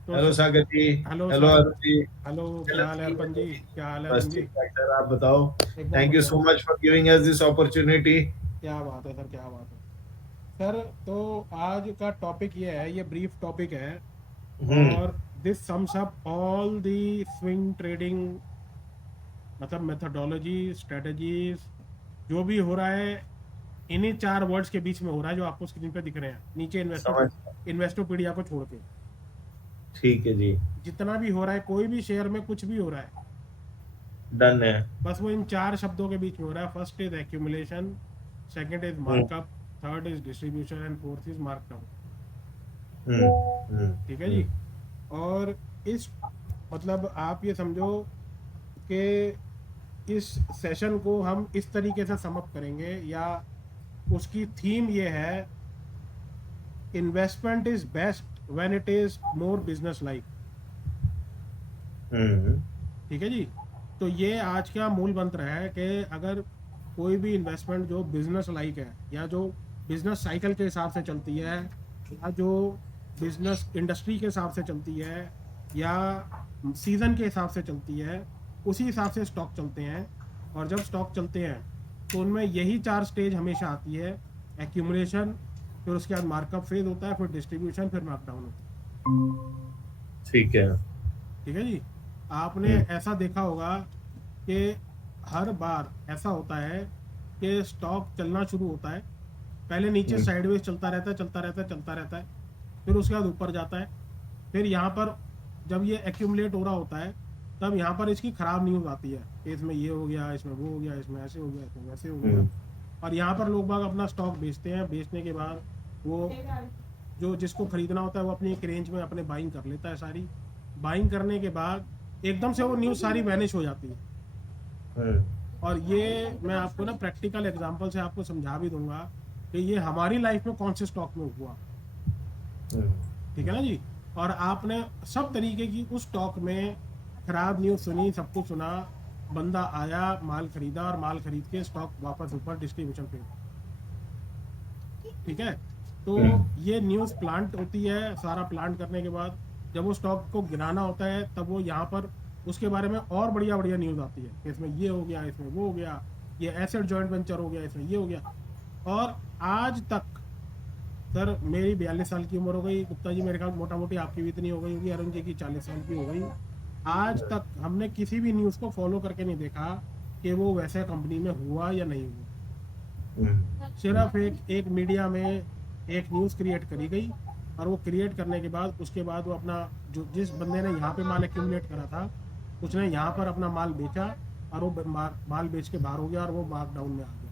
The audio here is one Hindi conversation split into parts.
तो hello Sagar ji. Hello hello sir. Arun ji. Hello, चलो क्या हाल है ठीक है अर्पण जी? जी। क्या हाल है बस अर्पण ठीक जी? ठाक सर, आप बताओ। एकदम थैंक यू बढ़िया so sir. Much for giving us this opportunity. क्या बात है सर, क्या बात है सर। तो आज का टॉपिक ये है, ये ब्रीफ टॉपिक है। हम्म। और this sums up all the swing trading, मतलब मेथडोलॉजी, स्ट्रेटजीज, जो भी हो रहा है इन्हीं चार वर्ड्स के बीच में हो रहा है जो आपको स्क्रीन पे दिख रहे हैं नीचे, समझ। इन्वेस्टोपीडिया को छोड़ के। ठीक है जी। जितना भी हो रहा है, कोई भी शेयर में कुछ भी हो रहा है, डन है। बस वो इन चार शब्दों के बीच में हो रहा है। First is accumulation, second is hmm. Markup, third is distribution and fourth is markdown. Hmm. Hmm. ठीक है जी। हम्म। और इस, मतलब आप ये समझो कि इस सेशन को हम इस तरीके से समअप करेंगे, या उसकी थीम ये है, investment is best when it is more business like. Hmm. ठीक है जी। तो ये आज का मूल मंत्र है कि अगर कोई भी इन्वेस्टमेंट जो बिजनेस लाइक है, या जो बिजनेस साइकिल के हिसाब से चलती है, या जो बिजनेस इंडस्ट्री के हिसाब से चलती है, या सीजन के हिसाब से चलती है, उसी हिसाब से स्टॉक चलते हैं। और जब स्टॉक चलते हैं तो उनमें यही चार स्टेज हमेशा आती है: एक्यूमुलेशन, फिर उसके बाद मार्कअप फेज होता है, फिर डिस्ट्रीब्यूशन, फिर मार्कडाउन होता है। ठीक है। ठीक है जी। आपने हम्म। ऐसा देखा होगा कि हर बार ऐसा होता है कि स्टॉक चलना शुरू होता है, पहले नीचे हम्म। साइडवेज चलता रहता है, चलता रहता है, चलता रहता है, फिर उसके बाद ऊपर जाता है। फिर यहाँ पर जब ये एक्यूमुलेट हो रहा होता है, तब यहाँ पर इसकी खराब न्यूज़ आती है कि इसमें ये हो गया, इसमें वो हो गया, इसमें ऐसे हो गया, इसमें वैसे हो गया। हम्म। और यहाँ पर लोग बाग अपना स्टॉक बेचते हैं, बेचने के बाद वो जो जिसको खरीदना होता है वो अपनी एक रेंज में अपने बाइंग कर लेता है सारी। बाइंग करने के बाद एकदम से वो न्यूज़ सारी वैनिश हो जाती है। हम्म। और ये मैं आपको ना प्रैक्टिकल एग्जांपल से आपको समझा भी दूंगा कि ये हमारी लाइफ में कौन से स्टॉक में हुआ। हम्म। ठीक है ना जी। और आपने सब तरीके की उस स्टॉक में खराब न्यूज़ सुनी, सब कुछ सुना, बंदा आया, माल खरीदा, और माल खरीद के स्टॉक वापस ऊपर डिस्ट्रीब्यूशन पे। ठीक है। तो हम्म। ये न्यूज़ प्लांट होती है, सारा प्लांट करने के बाद जब वो स्टॉक को गिराना होता है, तब वो यहाँ पर उसके बारे में और बढ़िया बढ़िया न्यूज़ आती है कि इसमें ये हो गया, इसमें वो हो गया, ये एसेट जॉइंट वेंचर हो गया, इसमें ये हो गया। और आज तक, सर मेरी 42 साल की उम्र हो गई, गुप्ता जी मेरे ख्याल मोटा मोटी आपकी भी इतनी हो गई होगी, अरुण जी की 40 साल की हो गई, आज तक हमने किसी भी न्यूज़ को फॉलो करके नहीं देखा कि वो वैसे कंपनी में हुआ या नहीं हुआ। सिर्फ एक एक मीडिया में एक न्यूज़ क्रिएट करी गई, और वो क्रिएट करने के बाद उसके बाद वो अपना, जो जिस बंदे ने यहाँ पे माल एक्यूमुलेट करा था, उसने यहाँ पर अपना माल बेचा, और वो माल बेच के बाहर हो गया, और वो मार्कडाउन में आ गया।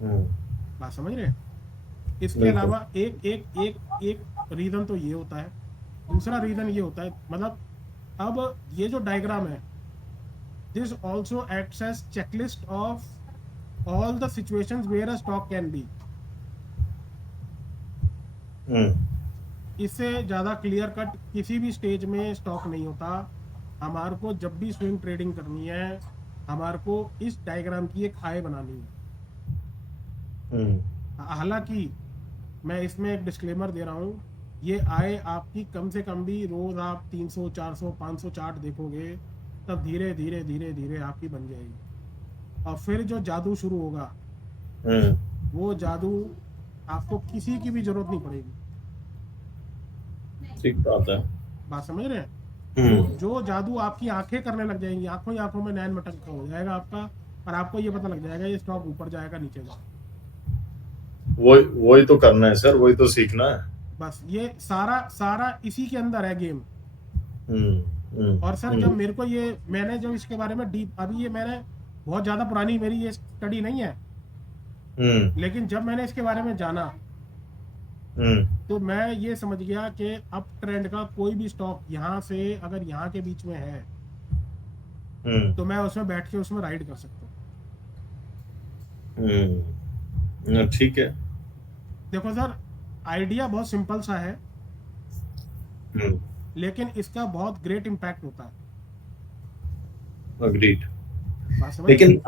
हम्म। बात समझ रहे हैं? इसके बिल्कुल। अलावा एक एक एक एक रीज़न तो ये होता है। दूसरा रीज़न ये होता है, मतलब अब ये जो डायग्राम है, this also acts as checklist of all the situations where a stock can be. Hmm. इससे ज़्यादा क्लियर कट किसी भी स्टेज में स्टॉक नहीं होता। हमारे को जब भी स्विंग ट्रेडिंग करनी है, हमारे को इस डायग्राम की एक आय बनानी है। हम्म। हालांकि मैं इसमें एक डिस्क्लेमर दे रहा हूँ, ये आय आपकी कम से कम भी रोज आप 300 400 500 चार्ट देखोगे, तब धीरे धीरे धीरे धीरे आपकी बन जाएगी। और फिर जो जादू शुरू होगा, हम्म। वो जादू आपको किसी की भी जरूरत नहीं पड़ेगी। ठीक बात है। बात समझ रहे हैं? जो हम्म। जो जादू आपकी आंखें करने लग जाएंगी, आंखों ही आंखों में नैन मटक हो जाएगा आपका, और आपको ये पता लग जाएगा ये स्टॉक ऊपर जाएगा, नीचे जाएगा। वही वही तो करना है सर, वही तो सीखना है। बस ये सारा सारा इसी के अंदर है गेम। हम्म। हम्म। और सर जब हम्म। मेरे को ये, मैंने जो इसके बारे में डीप, अभी ये मैंने बहुत ज़्यादा पुरानी मेरी ये स्टडी नहीं है, हम्म। लेकिन जब मैंने इसके बारे में जाना, हम्म। तो मैं ये समझ गया कि अप ट्रेंड का कोई भी स्टॉक यहाँ से अगर यहाँ के बीच में है, हम्म। तो मैं उसमें बैठ के उसमें राइड कर सकता हूँ। ठीक है। देखो सर, आइडिया बहुत सिंपल सा है, हम्म। लेकिन इसका बहुत ग्रेट इम्पैक्ट होता है। अग्रीड। बात समझ रहे हैं? लेकिन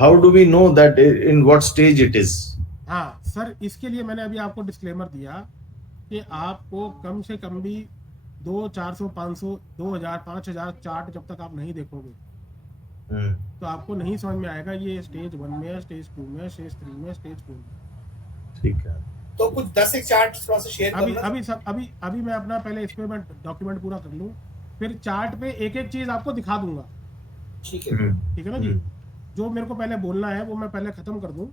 how do we know that in what stage it is? हाँ सर, इसके लिए मैंने अभी आपको डिस्क्लेमर दिया कि आपको कम से कम भी 200, 400, 500, 2000, 5000 चार्ट जब तक आप नहीं देखोगे हम्म, तो आपको नहीं समझ में आएगा ये स्टेज 1 में है, स्टेज 2 में है, स्टेज 3 में, स्टेज 4 में। ठीक है। तो कुछ 10 एक चार्ट थोड़ा सा शेयर अभी करना। अभी सब अभी मैं अपना पहले इस पे मैं डॉक्यूमेंट पूरा कर लूँ, फिर चार्ट पे एक एक चीज आपको दिखा दूंगा। ठीक है। ठीक है ना जी, जो मेरे को पहले बोलना है वो मैं पहले खत्म कर दूं,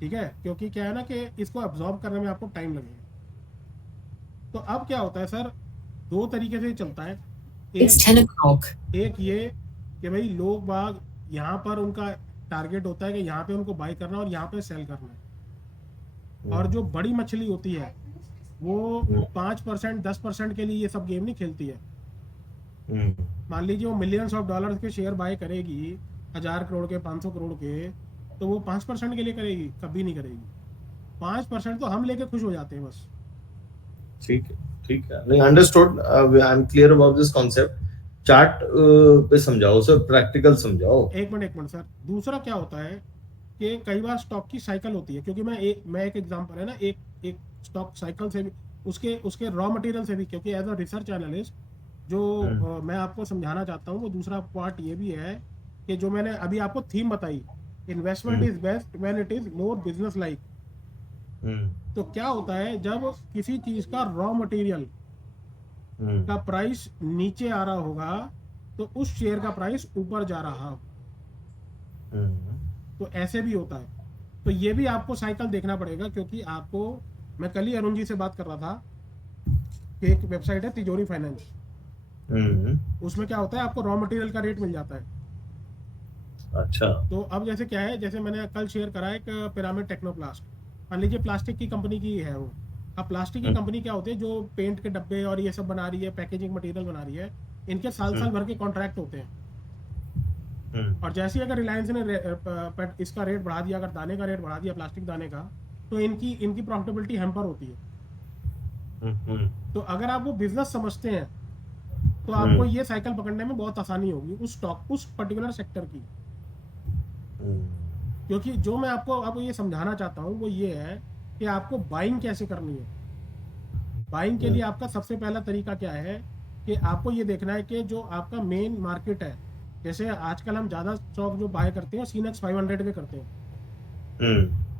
ठीक है, क्योंकि क्या है ना कि इसको अब्जॉर्ब करने में आपको टाइम लगेगा। तो अब क्या होता है सर, दो तरीके से चलता है। It's 10 o'clock. एक ये कि भाई लोग बाग यहाँ पर उनका टारगेट होता है कि यहाँ पे उनको बाई करना और यहाँ पे सेल करना है। और जो बड़ी मछली होती है वो 5%, 10% के लिए ये सब गेम नहीं खेलती है। मान लीजिए वो मिलियंस ऑफ डॉलर्स के शेयर बाय करेगी, 1000 करोड़ के, 500 करोड़ के, तो वो 5% के लिए करेगी? कभी नहीं करेगी। 5% तो हम लेके खुश हो जाते हैं बस। ठीक है, ठीक है, नहीं understood, I am clear about this concept. Chart पे समझाओ सर, प्रैक्टिकल समझाओ। एक मिनट सर। दूसरा क्या होता है कि कई बार स्टॉक की साइकिल होती है, क्योंकि मैं एक एग्जांपल है ना, एक स्टॉक साइकिल से भी, उसके रॉ मटेरियल से भी, क्योंकि एज अ रिसर्च एनालिस्ट जो मैं आपको समझाना चाहता हूँ वो दूसरा पार्ट ये भी है कि जो मैंने अभी आपको थीम बताई, investment is best when it is more business like. तो क्या होता है जब किसी चीज का रॉ मटेरियल का प्राइस नीचे आ रहा होगा तो उस शेयर का प्राइस ऊपर जा रहा हो, तो ऐसे भी होता है। तो ये भी आपको साइकिल देखना पड़ेगा, क्योंकि आपको, मैं कल ही अरुण जी से बात कर रहा था कि एक वेबसाइट है तिजोरी फाइनेंस, उसमें क्या होता है आपको रॉ मटेरियल का रेट मिल जाता है। अच्छा। तो अब जैसे क्या है, जैसे मैंने कल शेयर करा एक पिरामिड टेक्नोप्लास्ट, मान लीजिए प्लास्टिक की कंपनी की है वो। अब प्लास्टिक की कंपनी क्या होती है, जो पेंट के डब्बे और ये सब बना रही है, पैकेजिंग मटेरियल बना रही है, इनके साल भर के कॉन्ट्रैक्ट होते हैं। और जैसे ही अगर रिलायंस ने इसका रेट बढ़ा दिया, अगर दाने का रेट बढ़ा दिया प्लास्टिक दाने का, तो इनकी प्रॉफिटेबिलिटी हैम्पर होती है। तो अगर आप वो बिजनेस समझते हैं तो आपको ये साइकिल पकड़ने में बहुत आसानी होगी उस स्टॉक, उस पर्टिकुलर सेक्टर की। क्योंकि जो मैं आपको ये समझाना चाहता हूँ वो ये है कि आपको बाइंग कैसे करनी है। बाइंग के लिए आपका सबसे पहला तरीका क्या है कि आपको ये देखना है कि जो आपका मेन मार्केट है, जैसे आजकल हम ज़्यादा स्टॉक जो बाय करते हैं CNX 500 पे करते हैं।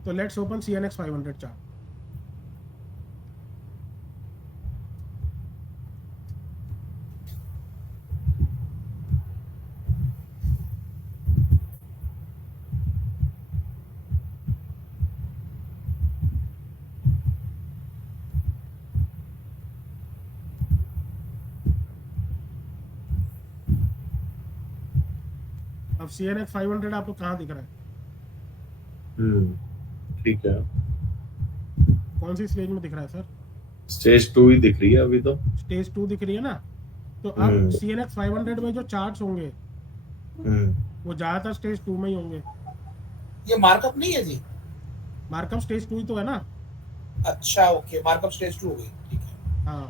तो लेट्स ओपन CNX 500 चार्ट। अब CNX 500 आपको कहाँ दिख रहा है? ठीक है। कौन सी स्टेज में दिख रहा है सर? स्टेज 2 ही दिख रही है अभी तो। स्टेज 2 दिख रही है ना। तो अब CNX 500 में जो चार्ट्स होंगे वो ज्यादातर स्टेज 2 में ही होंगे। ये मार्कअप नहीं है जी? मार्कअप स्टेज 2 ही तो है ना। अच्छा, ओके, मार्कअप स्टेज 2 हो गई, ठीक है। हाँ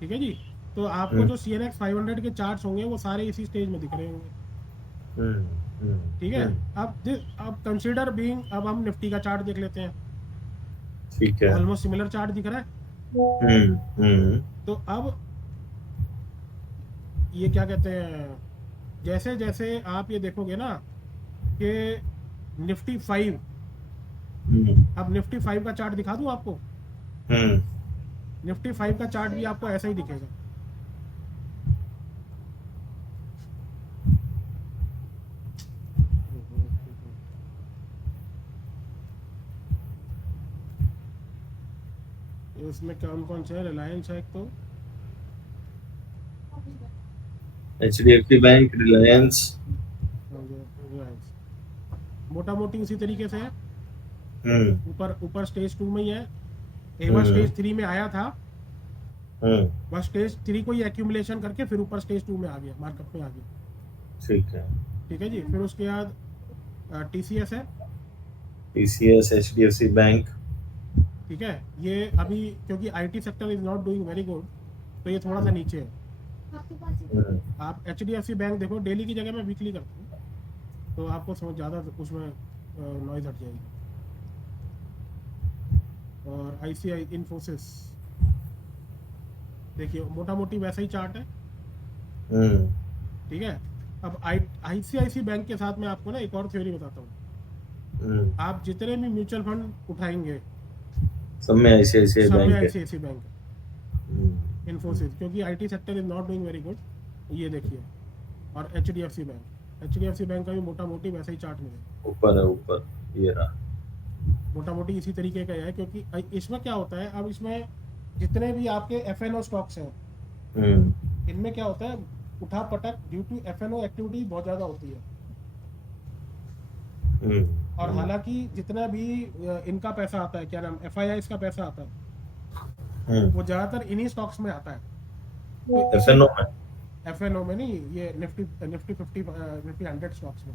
ठीक है जी। तो आपको जो CNX 500 के चार्ट्स होंगे वो सारे इसी स्टेज में दिख रहे होंगे। ठीक है। अब कंसीडर बीइंग, अब हम निफ्टी का चार्ट देख लेते हैं। ठीक है। ऑलमोस्ट सिमिलर चार्ट दिख रहा है। तो अब ये क्या कहते हैं, जैसे जैसे आप ये देखोगे ना कि निफ्टी 5, अब निफ्टी 5 का चार्ट दिखा दूं आपको। निफ्टी 5 का चार्ट भी आपको ऐसा ही दिखेगा। इसमें कौन कौन से है? रिलायंस है एक तो, HDFC बैंक, रिलायंस, मोटा मोटी उसी तरीके से है। ऊपर स्टेज 2 में ही है। एक बार स्टेज 3 में आया था, बस स्टेज 3 को ही एक्यूमुलेशन करके फिर ऊपर स्टेज 2 में आ गया, मार्केट में आ गया। ठीक है। ठीक है जी। फिर उसके बाद TCS है, TCS, HDFC बैंक। ठीक है। ये अभी क्योंकि IT sector is not doing very good तो ये थोड़ा सा नीचे है। आप HDFC बैंक देखो, डेली की जगह मैं वीकली करता हूँ तो आपको समझ ज़्यादा उसमें नॉइज हट जाएगी। और ICI इन्फोसिस, देखिए मोटा मोटी वैसा ही चार्ट है, हम्म ठीक है। अब ICICI बैंक के साथ मैं आपको ना एक और थ्योरी बताता हूँ। आप जितने भी म्यूचुअल फंड उठाएंगे सब में ICICI सब में बैंक है। ICICI बैंक है, हम्म, इन्फोसिस, क्योंकि IT sector is not doing very good, ये देखिए। और HDFC बैंक का भी मोटा मोटी वैसा ही चार्ट मिलेगा, ऊपर है, ऊपर ये रहा। मोटा मोटी इसी तरीके का है। क्योंकि इसमें क्या होता है, अब इसमें जितने भी आपके FNO स्टॉक्स हैं, हम्म इनमें क्या होता है, उठा पटक ड्यू टू FNO एक्टिविटी बहुत ज़्यादा होती है। और हालांकि जितना भी इनका पैसा आता है, क्या नाम, FIIs का पैसा आता है, वो ज़्यादातर इन्हीं स्टॉक्स में आता है। तो इसी FNO में, FNO में नहीं, ये निफ्टी 50 निफ्टी 100 स्टॉक्स में।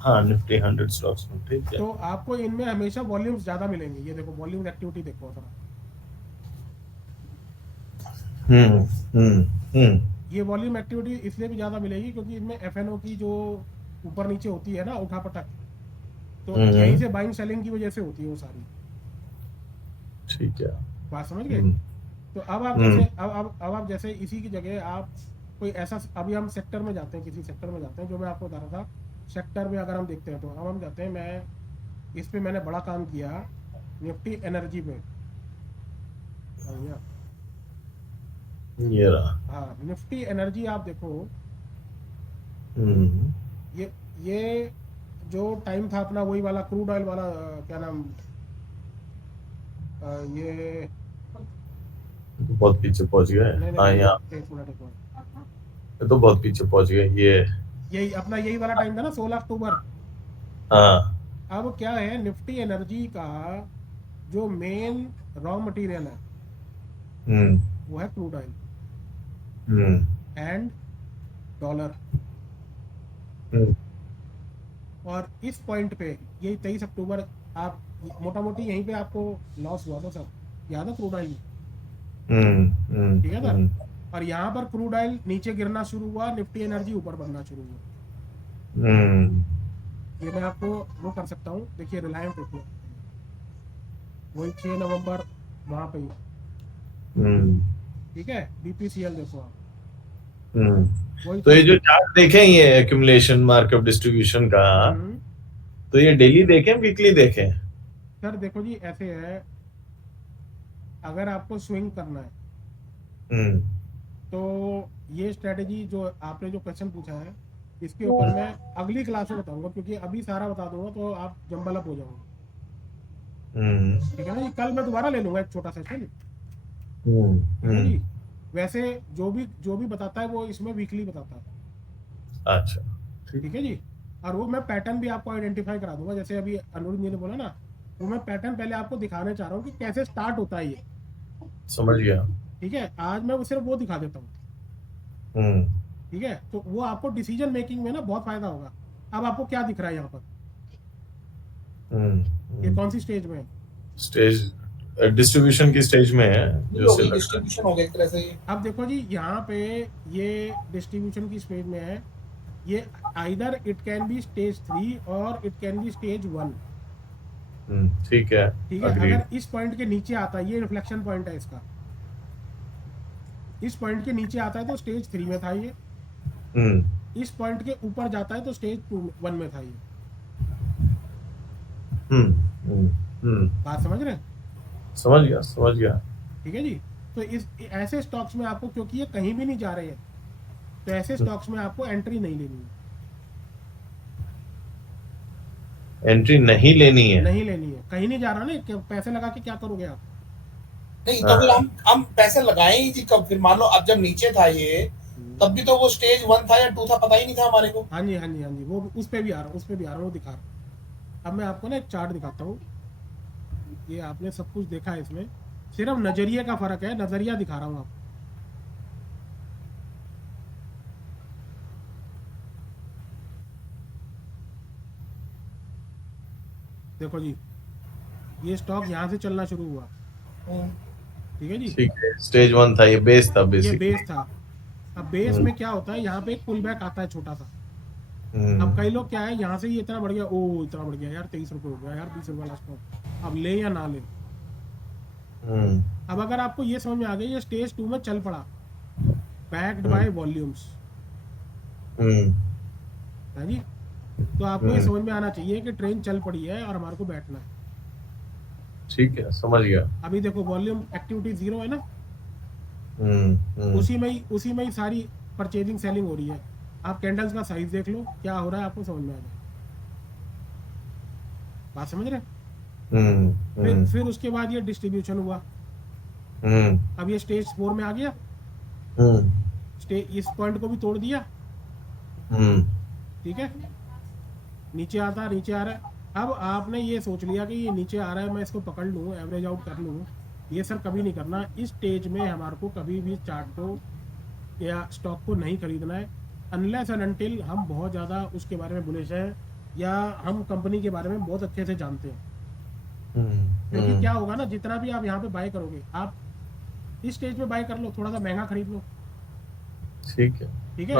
हाँ निफ्टी 100 स्टॉक्स में, ठीक है। तो आपको इनमें हमेशा वॉल्यूम्स ज़्यादा मिलेंगे। ये देखो वॉल्यूम एक्टिविटी देखो थोड़ा, हम्म हम्म हम्म ये वॉल्यूम एक्टिविटी इसलिए भी ज़्यादा मिलेगी क्योंकि इनमें FNO की जो ऊपर नीचे होती है ना उठापटक, तो यहीं से बाइंग सेलिंग की वजह से होती है वो सारी। ठीक है। बात समझ गए? तो अब आप हम्म। जैसे अब आप जैसे इसी की जगह आप कोई ऐसा, अभी हम सेक्टर में जाते हैं, किसी सेक्टर में जाते हैं, जो मैं आपको बता रहा था। सेक्टर में अगर हम देखते हैं तो अब हम जाते हैं, मैं इस पे मैंने बड़ा काम किया निफ्टी एनर्जी पे। ये रहा। हाँ, निफ्टी एनर्जी आप देखो, हम्म ये जो टाइम था अपना वही वाला क्रूड ऑयल वाला, क्या नाम, ये बहुत पीछे पहुंच गए। नहीं हाँ नहीं यहाँ, एक मिनट ये तो बहुत पीछे पहुंच गए ये। यही अपना यही वाला टाइम था ना, 16 अक्टूबर। हाँ। अब क्या है, निफ्टी एनर्जी का जो मेन रॉ मटेरियल है वो है crude oil hmm and dollar. Hmm और इस पॉइंट पे यही 23 अक्टूबर, आप मोटा मोटी यहीं पे आपको लॉस हुआ था सर, याद है, क्रूड ऑयल, ठीक है सर। और यहाँ पर क्रूड ऑयल नीचे गिरना शुरू हुआ, निफ्टी एनर्जी ऊपर बढ़ना शुरू हुआ। ये मैं आपको वो कर सकता हूँ, देखिए रिलायंस देखिए, वही 6 नवंबर वहाँ पे ही, ठीक है। BPCL देखो आप, वही तो ये चीज। जो चार्ट देखें, ये एक्यूमुलेशन मार्कअप डिस्ट्रीब्यूशन का, तो ये डेली देखें वीकली देखें? सर देखो जी, ऐसे है, अगर आपको स्विंग करना है तो ये स्ट्रेटेजी जो आपने जो क्वेश्चन पूछा है, इसके ऊपर मैं अगली क्लास में बताऊंगा, क्योंकि अभी सारा बता दूंगा तो आप जंबल अप हो जाओगे, ठीक है ना जी। कल मैं दोबारा ले लूंगा एक छोटा सेशन, ठीक है जी। वैसे जो भी बताता है वो इसमें वीकली बताता है, अच्छा, ठीक है जी। और वो मैं पैटर्न भी आपको आइडेंटिफाई करा दूंगा, जैसे अभी अनुरुद्ध जी ने बोला ना, वो मैं पैटर्न पहले आपको दिखाने चाह रहा हूँ कि कैसे स्टार्ट होता है ये, समझ गया। ठीक है। आज मैं सिर्फ वो दिखा देता हूँ, ठीक है। तो वो आपको डिसीजन मेकिंग में ना बहुत फायदा होगा। अब आपको क्या दिख रहा है यहाँ पर, ये कौन सी स्टेज में है? स्टेज डिस्ट्रीब्यूशन की स्टेज में है जो से डिस्ट्रीब्यूशन हो गया एक तरह से ये। अब देखो जी, यहाँ पे ये डिस्ट्रीब्यूशन की स्टेज में है, ये either it can be stage 3 और इट कैन बी स्टेज 1, ठीक है, ठीक है। agreed। अगर इस पॉइंट के नीचे आता है, ये रिफ्लेक्शन पॉइंट है इसका, इस पॉइंट के नीचे आता है तो स्टेज 3 में था ये, इस पॉइंट के ऊपर जाता है तो स्टेज 1 में था ये। बात समझ रहे हैं? समझ गया। ठीक है जी। तो इस ऐसे स्टॉक्स में आपको, क्योंकि ये कहीं भी नहीं जा रहे हैं, तो ऐसे स्टॉक्स में आपको एंट्री नहीं लेनी है, एंट्री नहीं लेनी है। कहीं नहीं जा रहा ना, पैसे लगा के क्या करोगे आप? नहीं तो फिर हम पैसे लगाए ही जी कब? फिर मान लो अब जब नीचे था ये, तब भी तो वो स्टेज 1 था या 2 था, पता ही नहीं था हमारे को। हाँ जी, वो उस पे भी आ रहा हूँ, वो दिखा रहा हूँ। अब मैं आपको ना एक चार्ट दिखाता हूँ, ये आपने सब कुछ देखा है, इसमें सिर्फ नजरिए का फर्क है, नजरिया दिखा रहा हूँ आपको। देखो जी, ये स्टॉक यहाँ से चलना शुरू हुआ, ठीक है जी। ठीक है, स्टेज 1 था, ये बेस था ये बेसिकली। बेस था। अब बेस में क्या होता है, यहाँ पे एक पुल बैक आता है छोटा सा। अब कई लोग क्या है, यहाँ से ही इतना बढ़ गया, इतना बढ़ गया यार, 23 रुपये हो गया यार, 20 रुपये वाला स्टॉक, अब ले या ना ले। अब अगर आपको ये समझ में आ गया ये स्टेज 2 में चल पड़ा, बैक्ड बाय वॉल्यूम्स, है जी, तो आपको ये समझ में आना चाहिए कि ट्रेन चल पड़ी है और हमारे को बैठना है। ठीक है, समझ गया। अभी देखो वॉल्यूम एक्टिविटी 0 है ना, उसी में ही सारी परचेजिंग सेलिंग हो रही है। आप कैंडल्स का साइज देख लो क्या हो रहा है, आपको समझ में आ जाएगा। बात समझ रहे हैं? फिर उसके बाद ये डिस्ट्रीब्यूशन हुआ। अब ये स्टेज 4 में आ गया, इस पॉइंट को भी तोड़ दिया, ठीक है, नीचे आ रहा है। अब आपने ये सोच लिया कि ये नीचे आ रहा है, मैं इसको पकड़ लूँ, एवरेज आउट कर लूँ। ये सर कभी नहीं करना। इस स्टेज में हमारे को कभी भी चार्ट को या स्टॉक को नहीं खरीदना है अनलेस एंड अनटिल हम बहुत ज़्यादा उसके बारे में बुलिश हैं या हम कंपनी के बारे में बहुत अच्छे से जानते हैं। क्योंकि क्या होगा ना, जितना भी आप यहाँ पे बाय करोगे, आप इस स्टेज पे बाय कर लो, थोड़ा सा महंगा खरीद लो, ठीक है, ठीक है।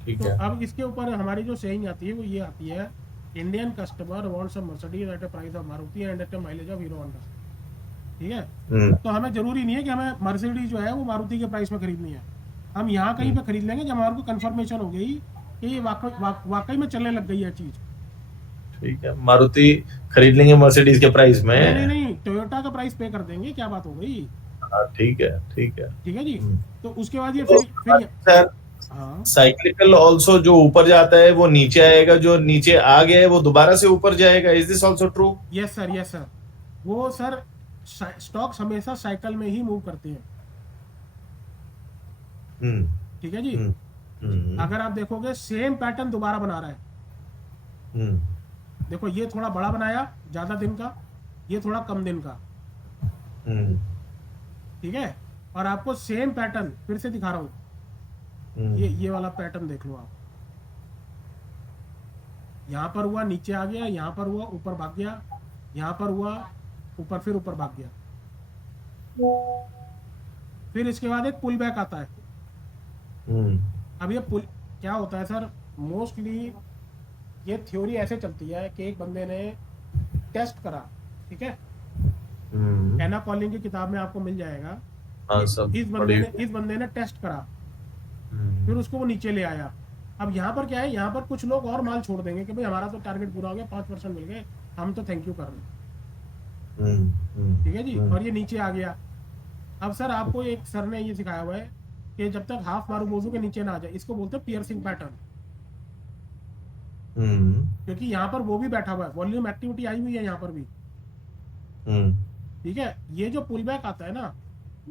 ठीक तो है। अब इसके ऊपर हमारी जो सेइंग आती है वो ये आती है, Indian customer wants a Mercedes at a price of Maruti and at a mileage of hero Honda, ठीक है। तो हमें जरूरी नहीं है कि हमें मर्सिडीज जो है वो मारुति के प्राइस में खरीदनी है। हम यहाँ कहीं पे खरीद लेंगे जब हमारे को कंफर्मेशन हो गई कि ये वाकई में चलने लग गई है चीज। ठीक है, मारुति खरीद लेंगे मर्सिडीज के प्राइस में। नहीं, टोयोटा का प्राइस पे कर देंगे, क्या बात हो गई। ठीक है, ठीक है, ठीक है जी। तो उसके बाद ये फिर सर हाँ, साइक्लिकल ऑल्सो, जो ऊपर जाता है वो नीचे आएगा, जो नीचे आ गया है वो दोबारा से ऊपर जाएगा। Is this also true? Yes sir. वो सर स्टॉक्स हमेशा साइकिल में ही मूव करते हैं, ठीक है जी। अगर आप देखोगे सेम पैटर्न दोबारा बना रहा है। देखो ये थोड़ा बड़ा बनाया, ज्यादा दिन का, ये थोड़ा कम दिन का, ठीक है। और आपको सेम पैटर्न फिर से दिखा रहा हूँ, ये वाला पैटर्न देख लो आप। यहाँ पर हुआ, नीचे आ गया, यहाँ पर हुआ, ऊपर भाग गया, यहाँ पर हुआ, ऊपर, फिर ऊपर भाग गया। फिर इसके बाद एक पुल बैक आता है। अब ये पुल क्या होता है सर, मोस्टली ये थ्योरी ऐसे चलती है कि एक बंदे ने टेस्ट करा, ठीक है, एना पॉलिंग की किताब में आपको मिल जाएगा। इस बंदे ने टेस्ट करा, फिर उसको वो नीचे ले आया। अब यहाँ पर क्या है, यहाँ पर कुछ लोग और माल छोड़ देंगे कि भाई हमारा तो टारगेट पूरा हो गया, 5% मिल गए, हम तो थैंक यू कर रहे हैं, ठीक है जी। और ये नीचे आ गया। अब सर आपको एक सर ने ये सिखाया हुआ है कि जब तक हाफ मारूबोजू के नीचे ना आ जाए, इसको बोलते हैं पियर्सिंग पैटर्न। क्योंकि यहाँ पर वो भी बैठा हुआ है, वॉल्यूम एक्टिविटी आई हुई है यहाँ पर भी, ठीक है। ये जो पुल बैक आता है ना,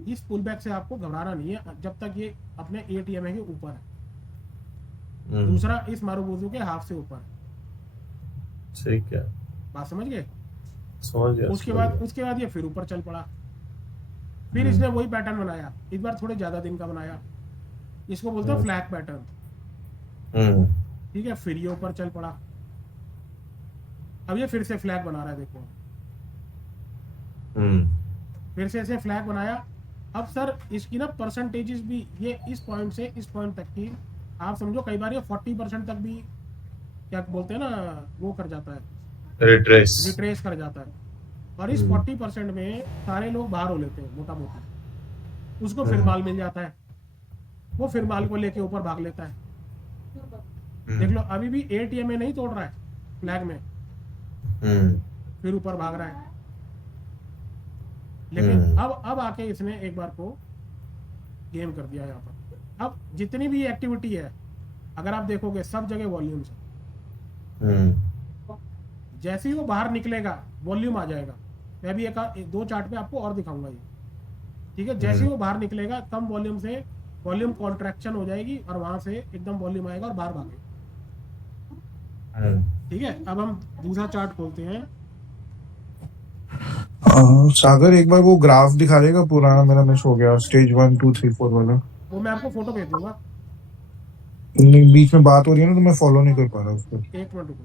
इस पुल बैक से आपको घबराना नहीं है जब तक ये अपने ATM के ऊपर है। दूसरा इस मारूबोजू के हाफ से ऊपर, ठीक है, बात समझ गए? समझ गया। उसके बाद ये फिर ऊपर चल पड़ा। फिर इसने वही पैटर्न बनाया, इस बार थोड़े ज्यादा दिन का बनाया, इसको बोलते हैं फ्लैग पैटर्न, ठीक है। फिर ये ऊपर चल पड़ा। अब ये फिर से फ्लैग बना रहा है, देखो, फिर से ऐसे फ्लैग बनाया। अब सर इसकी ना परसेंटेजेस भी, ये इस पॉइंट से इस पॉइंट तक की आप समझो, कई बार ये 40% तक भी क्या बोलते हैं ना, वो कर जाता है, रिट्रेस कर जाता है। और इस 40% में सारे लोग बाहर हो लेते हैं मोटा मोटा, उसको फिर माल मिल जाता है, वो फिर माल को लेके ऊपर भाग लेता है। देख लो अभी भी ATM में नहीं तोड़ रहा है, फ्लैग में, फिर ऊपर भाग रहा है। लेकिन अब आके इसने एक बार को गेम कर दिया यहाँ पर। अब जितनी भी एक्टिविटी है, अगर आप देखोगे सब जगह वॉल्यूम है। जैसे ही वो बाहर निकलेगा वॉल्यूम आ जाएगा। मैं भी एक दो चार्ट पे आपको और दिखाऊंगा ये, ठीक है। जैसे ही वो बाहर निकलेगा कम वॉल्यूम से वॉल्यूम कॉन्ट्रैक्शन हो जाएगी और वहां से एकदम वॉल्यूम आएगा और बाहर भागेगा, ठीक है। अब हम दूसरा चार्ट खोलते हैं। सागर एक बार वो ग्राफ दिखा देगा, पुराना मेरा मिस हो गया, स्टेज 1 2 3 4 वाला। वो मैं आपको फोटो भेज दूंगा। बीच में बात हो रही है ना, तो मैं फॉलो नहीं कर पा रहा उसको। एक मिनट रुको,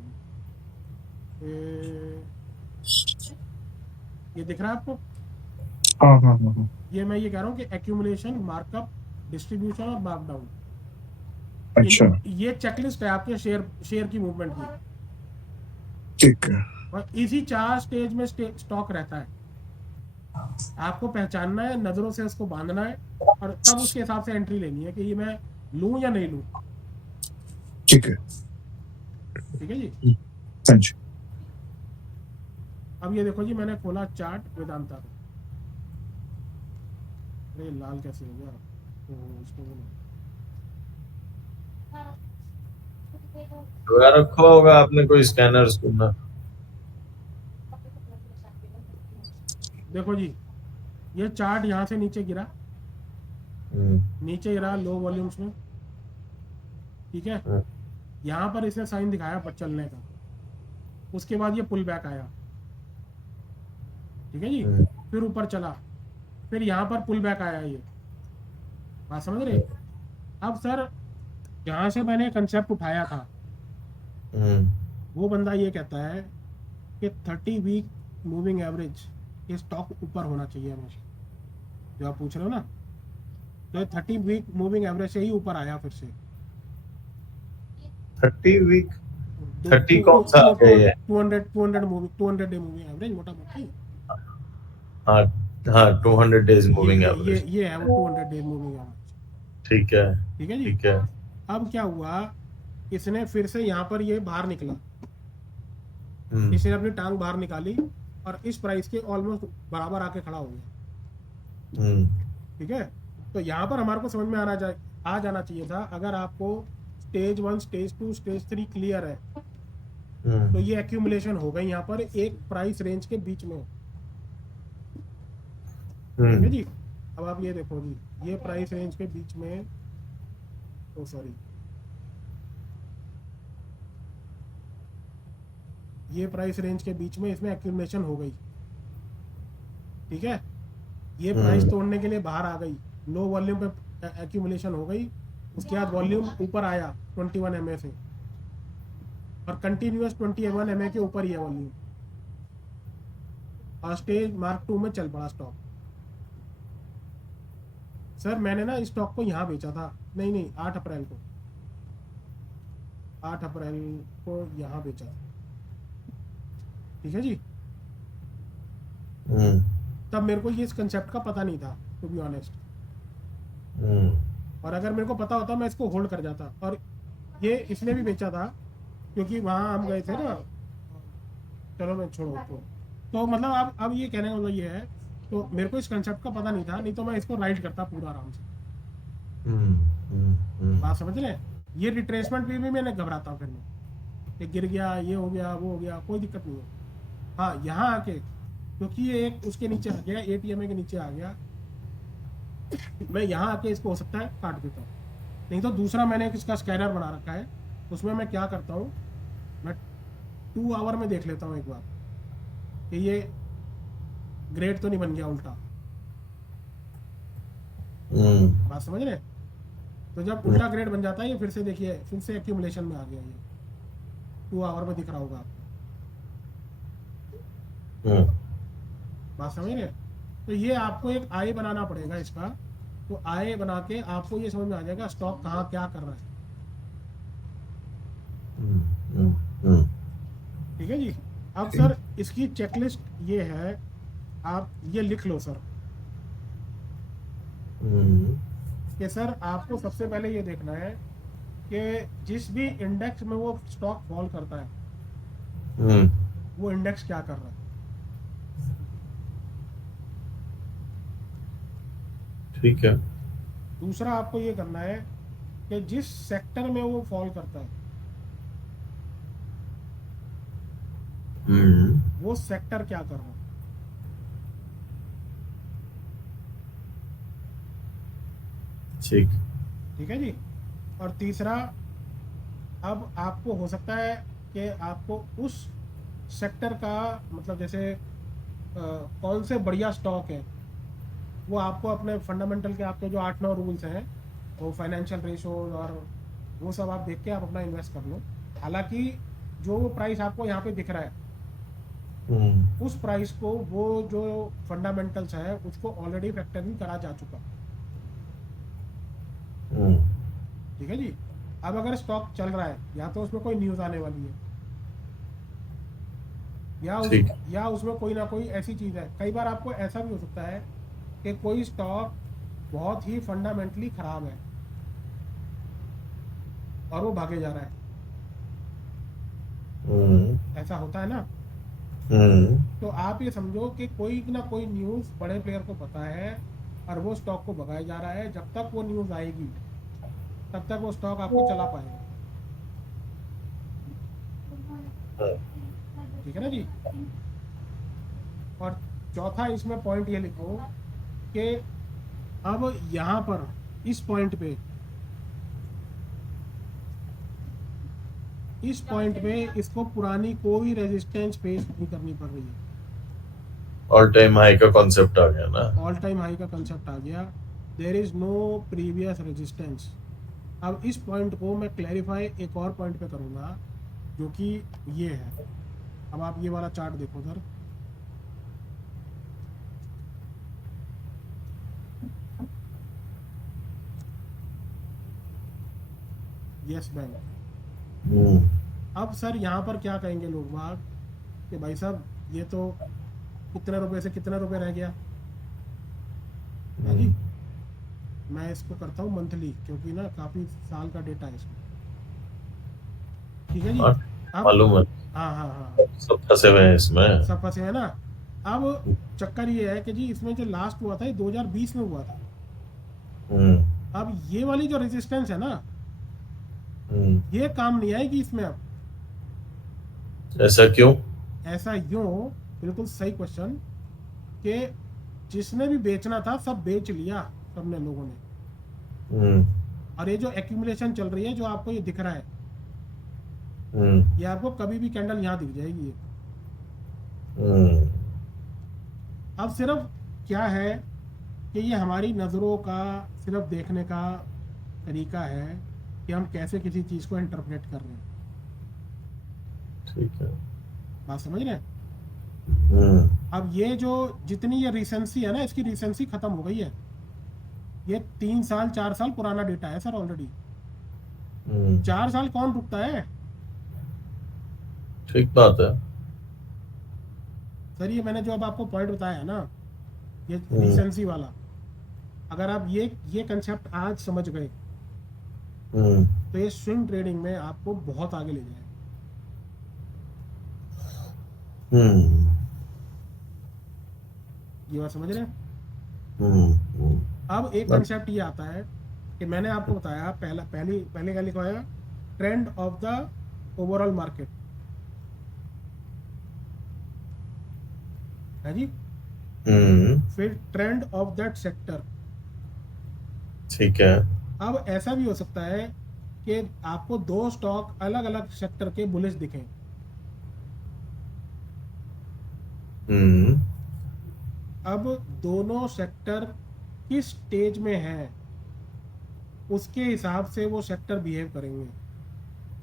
ये दिख रहा है आपको? हाँ। ये मैं ये कह रहा हूँ कि एक्यूमुलेशन, मार्कअप, डिस्ट्रीब्यूशन और मार्कडाउन, अच्छा, ये चेकलिस्ट है आपके शेयर की मूवमेंट की, ठीक है। और इसी 4 स्टेज में स्टॉक रहता है। आपको पहचानना है, नज़रों से उसको बांधना है और तब उसके हिसाब से एंट्री लेनी है कि ये मैं लूँ या नहीं लूँ। ठीक है। ठीक है जी। हाँ जी। अब ये देखो जी, मैंने खोला चार्ट वेदांता का। अरे लाल कैसे हो गया? इसको बोलो। लगा रखा होगा आपने कोई स्कैनर सुनना। देखो जी, ये चार्ट यहाँ से नीचे गिरा, नीचे गिरा लो वॉल्यूम्स में। ठीक है, यहाँ पर इसने साइन दिखाया पर चलने का, उसके बाद ये पुल बैक आया। ठीक है जी, फिर ऊपर चला, फिर यहाँ पर पुल बैक आया। ये बात समझ रहे? अब सर जहाँ से मैंने कंसेप्ट उठाया था, वो बंदा ये कहता है कि 30 वीक मूविंग एवरेज ये स्टॉक ऊपर होना चाहिए हमेशा, जो आप पूछ रहे हो ना। तो 30 वीक मूविंग एवरेज से ही ऊपर आया फिर से। 30 वीक 30 कौन सा आ गया ये? 200 डे मूविंग एवरेज मोटा मोटी। हाँ हाँ 200 डेज मूविंग एवरेज। ये है वो 200 डे मूविंग एवरेज। ठीक है ठीक है जी। ठीक है। अब क्या हुआ, इसने फिर से यहाँ पर ये बाहर निकला, इसने अपनी टांग बाहर निकाली और इस प्राइस के ऑलमोस्ट बराबर आके खड़ा हो गया। ठीक है, तो यहाँ पर हमारे को समझ में आ जाना चाहिए था, अगर आपको स्टेज 1 स्टेज 2 स्टेज 3 क्लियर है तो ये एक्यूमुलेशन हो गई यहाँ पर एक प्राइस रेंज के बीच में। ठीक है जी। अब आप ये देखो जी, ये प्राइस रेंज के बीच में, ओ सॉरी, ये प्राइस रेंज के बीच में इसमें एक्यूमुलेशन हो गई। ठीक है, ये प्राइस तोड़ने के लिए बाहर आ गई, लो वॉल्यूम पे एक्यूमुलेशन हो गई, उसके बाद वॉल्यूम ऊपर आया 21 MA से और कंटिन्यूअस 21 MA के ऊपर ही है वॉल्यूम और स्टेज मार्क 2 में चल पड़ा स्टॉक। सर मैंने ना इस स्टॉक को यहाँ बेचा था, नहीं 8 अप्रैल को, 8 अप्रैल को यहाँ बेचा था। ठीक है जी। तब मेरे को ये इस कंसेप्ट का पता नहीं था टू बी ऑनेस्ट, और अगर मेरे को पता होता मैं इसको होल्ड कर जाता। और ये इसलिए भी बेचा था क्योंकि वहाँ हम गए थे ना, चलो मैं छोड़ो उसको। तो मतलब अब ये कहने का मतलब ये है, तो मेरे को इस कंसेप्ट का पता नहीं था, नहीं तो मैं इसको राइड करता पूरा आराम से। बात समझ रहे? ये रिट्रेसमेंट भी मैंने घबराता, फिर मैं ये गिर गया, ये हो गया, वो हो गया, कोई दिक्कत नहीं है। हाँ यहाँ आके क्योंकि ये एक उसके नीचे आ गया, ATMA के नीचे आ गया, मैं यहाँ आके इसको हो सकता है काट देता हूँ। नहीं तो दूसरा मैंने इसका स्कैनर बना रखा है, उसमें मैं क्या करता हूँ, मैं 2 आवर में देख लेता हूँ एक बार कि ये ग्रेड तो नहीं बन गया उल्टा। बात समझ रहे? तो जब उल्टा ग्रेड बन जाता है ये फिर से देखिए, फिर से एक्यूमुलेशन में आ गया, ये 2 आवर में दिख रहा होगा आपको। बात समझ रहे? तो ये आपको एक आई बनाना पड़ेगा इसका, तो आई बना के आपको ये समझ में आ जाएगा स्टॉक कहाँ क्या कर रहा है। ठीक है जी। अब सर इसकी चेकलिस्ट ये है, आप ये लिख लो सर कि सर आपको सबसे पहले ये देखना है कि जिस भी इंडेक्स में वो स्टॉक फॉल करता है वो इंडेक्स क्या कर रहा है। ठीक है। दूसरा आपको ये करना है कि जिस सेक्टर में वो फॉल करता है वो सेक्टर क्या कर रहा है। ठीक है जी। और तीसरा, अब आपको हो सकता है कि आपको उस सेक्टर का मतलब जैसे कौन से बढ़िया स्टॉक है वो आपको अपने फंडामेंटल के आपके जो 8-9 रूल्स हैं, वो फाइनेंशियल रेशोज और वो सब आप देख के आप अपना इन्वेस्ट कर लो। हालांकि जो वो प्राइस आपको यहाँ पे दिख रहा है उस प्राइस को वो जो फंडामेंटल्स है उसको ऑलरेडी फैक्टरिंग करा जा चुका। ठीक है जी। अब अगर स्टॉक चल रहा है या तो उसमें कोई न्यूज़ आने वाली है, ठीक। या उसमें कोई ना कोई ऐसी चीज़ है। कई बार आपको ऐसा भी हो सकता है कि कोई स्टॉक बहुत ही फंडामेंटली खराब है और वो भागे जा रहा है, ऐसा होता है ना। तो आप ये समझो कि कोई ना कोई न्यूज़ बड़े प्लेयर को पता है और वो स्टॉक को भगाया जा रहा है। जब तक वो न्यूज़ आएगी तब तक वो स्टॉक आपको चला पाएगा। ठीक है ना जी। और चौथा इसमें पॉइंट ये लिखो कि अब यहाँ पर इस पॉइंट पे इसको पुरानी कोई रेजिस्टेंस फेस नहीं करनी पड़ रही है। ऑल टाइम हाई का कॉन्सेप्ट आ गया ना। ऑल टाइम हाई का कंसेप्ट आ गया। There is no previous resistance. अब इस पॉइंट को मैं क्लैरिफाई एक और पॉइंट पे करूँगा जो कि ये है। अब आप ये वाला चार्ट देखो सर। Yes bank. अब सर यहाँ पर क्या कहेंगे लोग बाग कि भाई साहब ये तो कितने रुपए से कितने रुपए रह गया है जी। मैं इसको करता हूँ मंथली क्योंकि ना काफ़ी साल का डेटा है इसमें। ठीक है जी। अब मालूम है, हाँ सब फंसे हुए हैं इसमें। सब फंसे हैं ना। अब चक्कर ये है कि जी इसमें जो लास्ट हुआ था ये 2020 में हुआ था। अब ये वाली जो रेजिस्टेंस है ना ये काम नहीं आएगी इसमें। अब ऐसा क्यों? ऐसा यूं, बिल्कुल सही क्वेश्चन, कि जिसने भी बेचना था सब बेच लिया सबने लोगों ने। और ये जो एक्यूमुलेशन चल रही है जो आपको ये दिख रहा है ये आपको कभी भी कैंडल यहाँ दिख जाएगी। अब सिर्फ क्या है कि ये हमारी नज़रों का सिर्फ देखने का तरीका है कि हम कैसे किसी चीज़ को इंटरप्रेट कर रहे हैं। ठीक है, बात समझ रहे हैं। अब ये जो जितनी ये रिसेंसी है ना इसकी रिसेंसी खत्म हो गई है। ये 3 साल 4 साल पुराना डेटा है सर ऑलरेडी। 4 साल कौन रुकता है? ठीक बात है सर ये मैंने जो अब आपको पॉइंट बताया है ना ये रिसेंसी वाला, अगर आप ये कंसेप्ट आज समझ गए तो ये स्विंग ट्रेडिंग में आपको बहुत आगे ले जाएगा। ये बात समझ रहे हैं। अब एक कंसेप्ट ये आता है कि मैंने आपको बताया पहले क्या लिखवाया, trend of the overall market है जी। फिर ट्रेंड ऑफ दैट सेक्टर। ठीक है। अब ऐसा भी हो सकता है कि आपको 2 स्टॉक अलग अलग सेक्टर के बुलिश दिखें। अब दोनों सेक्टर किस स्टेज में है उसके हिसाब से वो सेक्टर बिहेव करेंगे,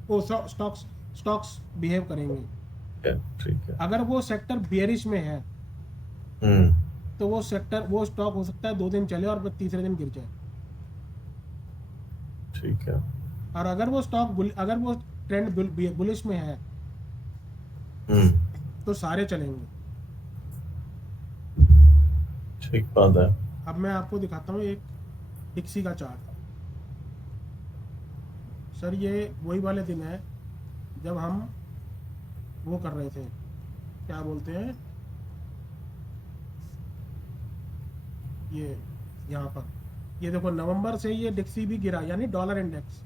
वो स्टॉक्स बिहेव करेंगे। ठीक है। अगर वो सेक्टर बेयरिश में है तो वो स्टॉक हो सकता है 2 दिन चले और तीसरे दिन गिर जाए। ठीक है। और अगर वो ट्रेंड बुलिश में है तो सारे चलेंगे। ठीक बात है। अब मैं आपको दिखाता हूँ एक डिक्सी का चार्ट। सर ये वही वाले दिन है जब हम वो कर रहे थे, क्या बोलते हैं, ये यहाँ पर ये देखो नवंबर से ये डिक्सी भी गिरा यानी डॉलर इंडेक्स।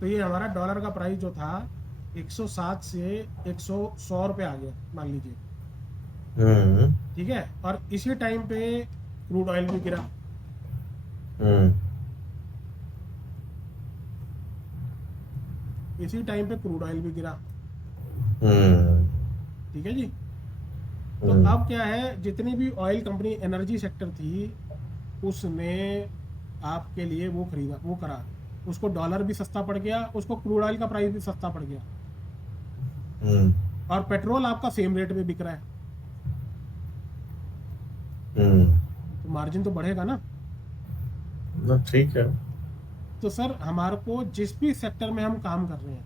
तो ये हमारा डॉलर का प्राइस जो था 107 से 100 रुपये आ गया मान लीजिए। ठीक है। और इसी टाइम पे क्रूड ऑयल भी गिरा। इसी टाइम पे क्रूड ऑयल भी गिरा। ठीक है जी। तो अब क्या है, जितनी भी ऑयल कंपनी एनर्जी सेक्टर थी उसने आपके लिए वो खरीदा, वो करा, उसको डॉलर भी सस्ता पड़ गया, उसको क्रूड ऑयल का प्राइस भी सस्ता पड़ गया और पेट्रोल आपका सेम रेट में बिक रहा है। तो मार्जिन तो बढ़ेगा ना। ठीक है। तो सर हमारे को जिस भी सेक्टर में हम काम कर रहे हैं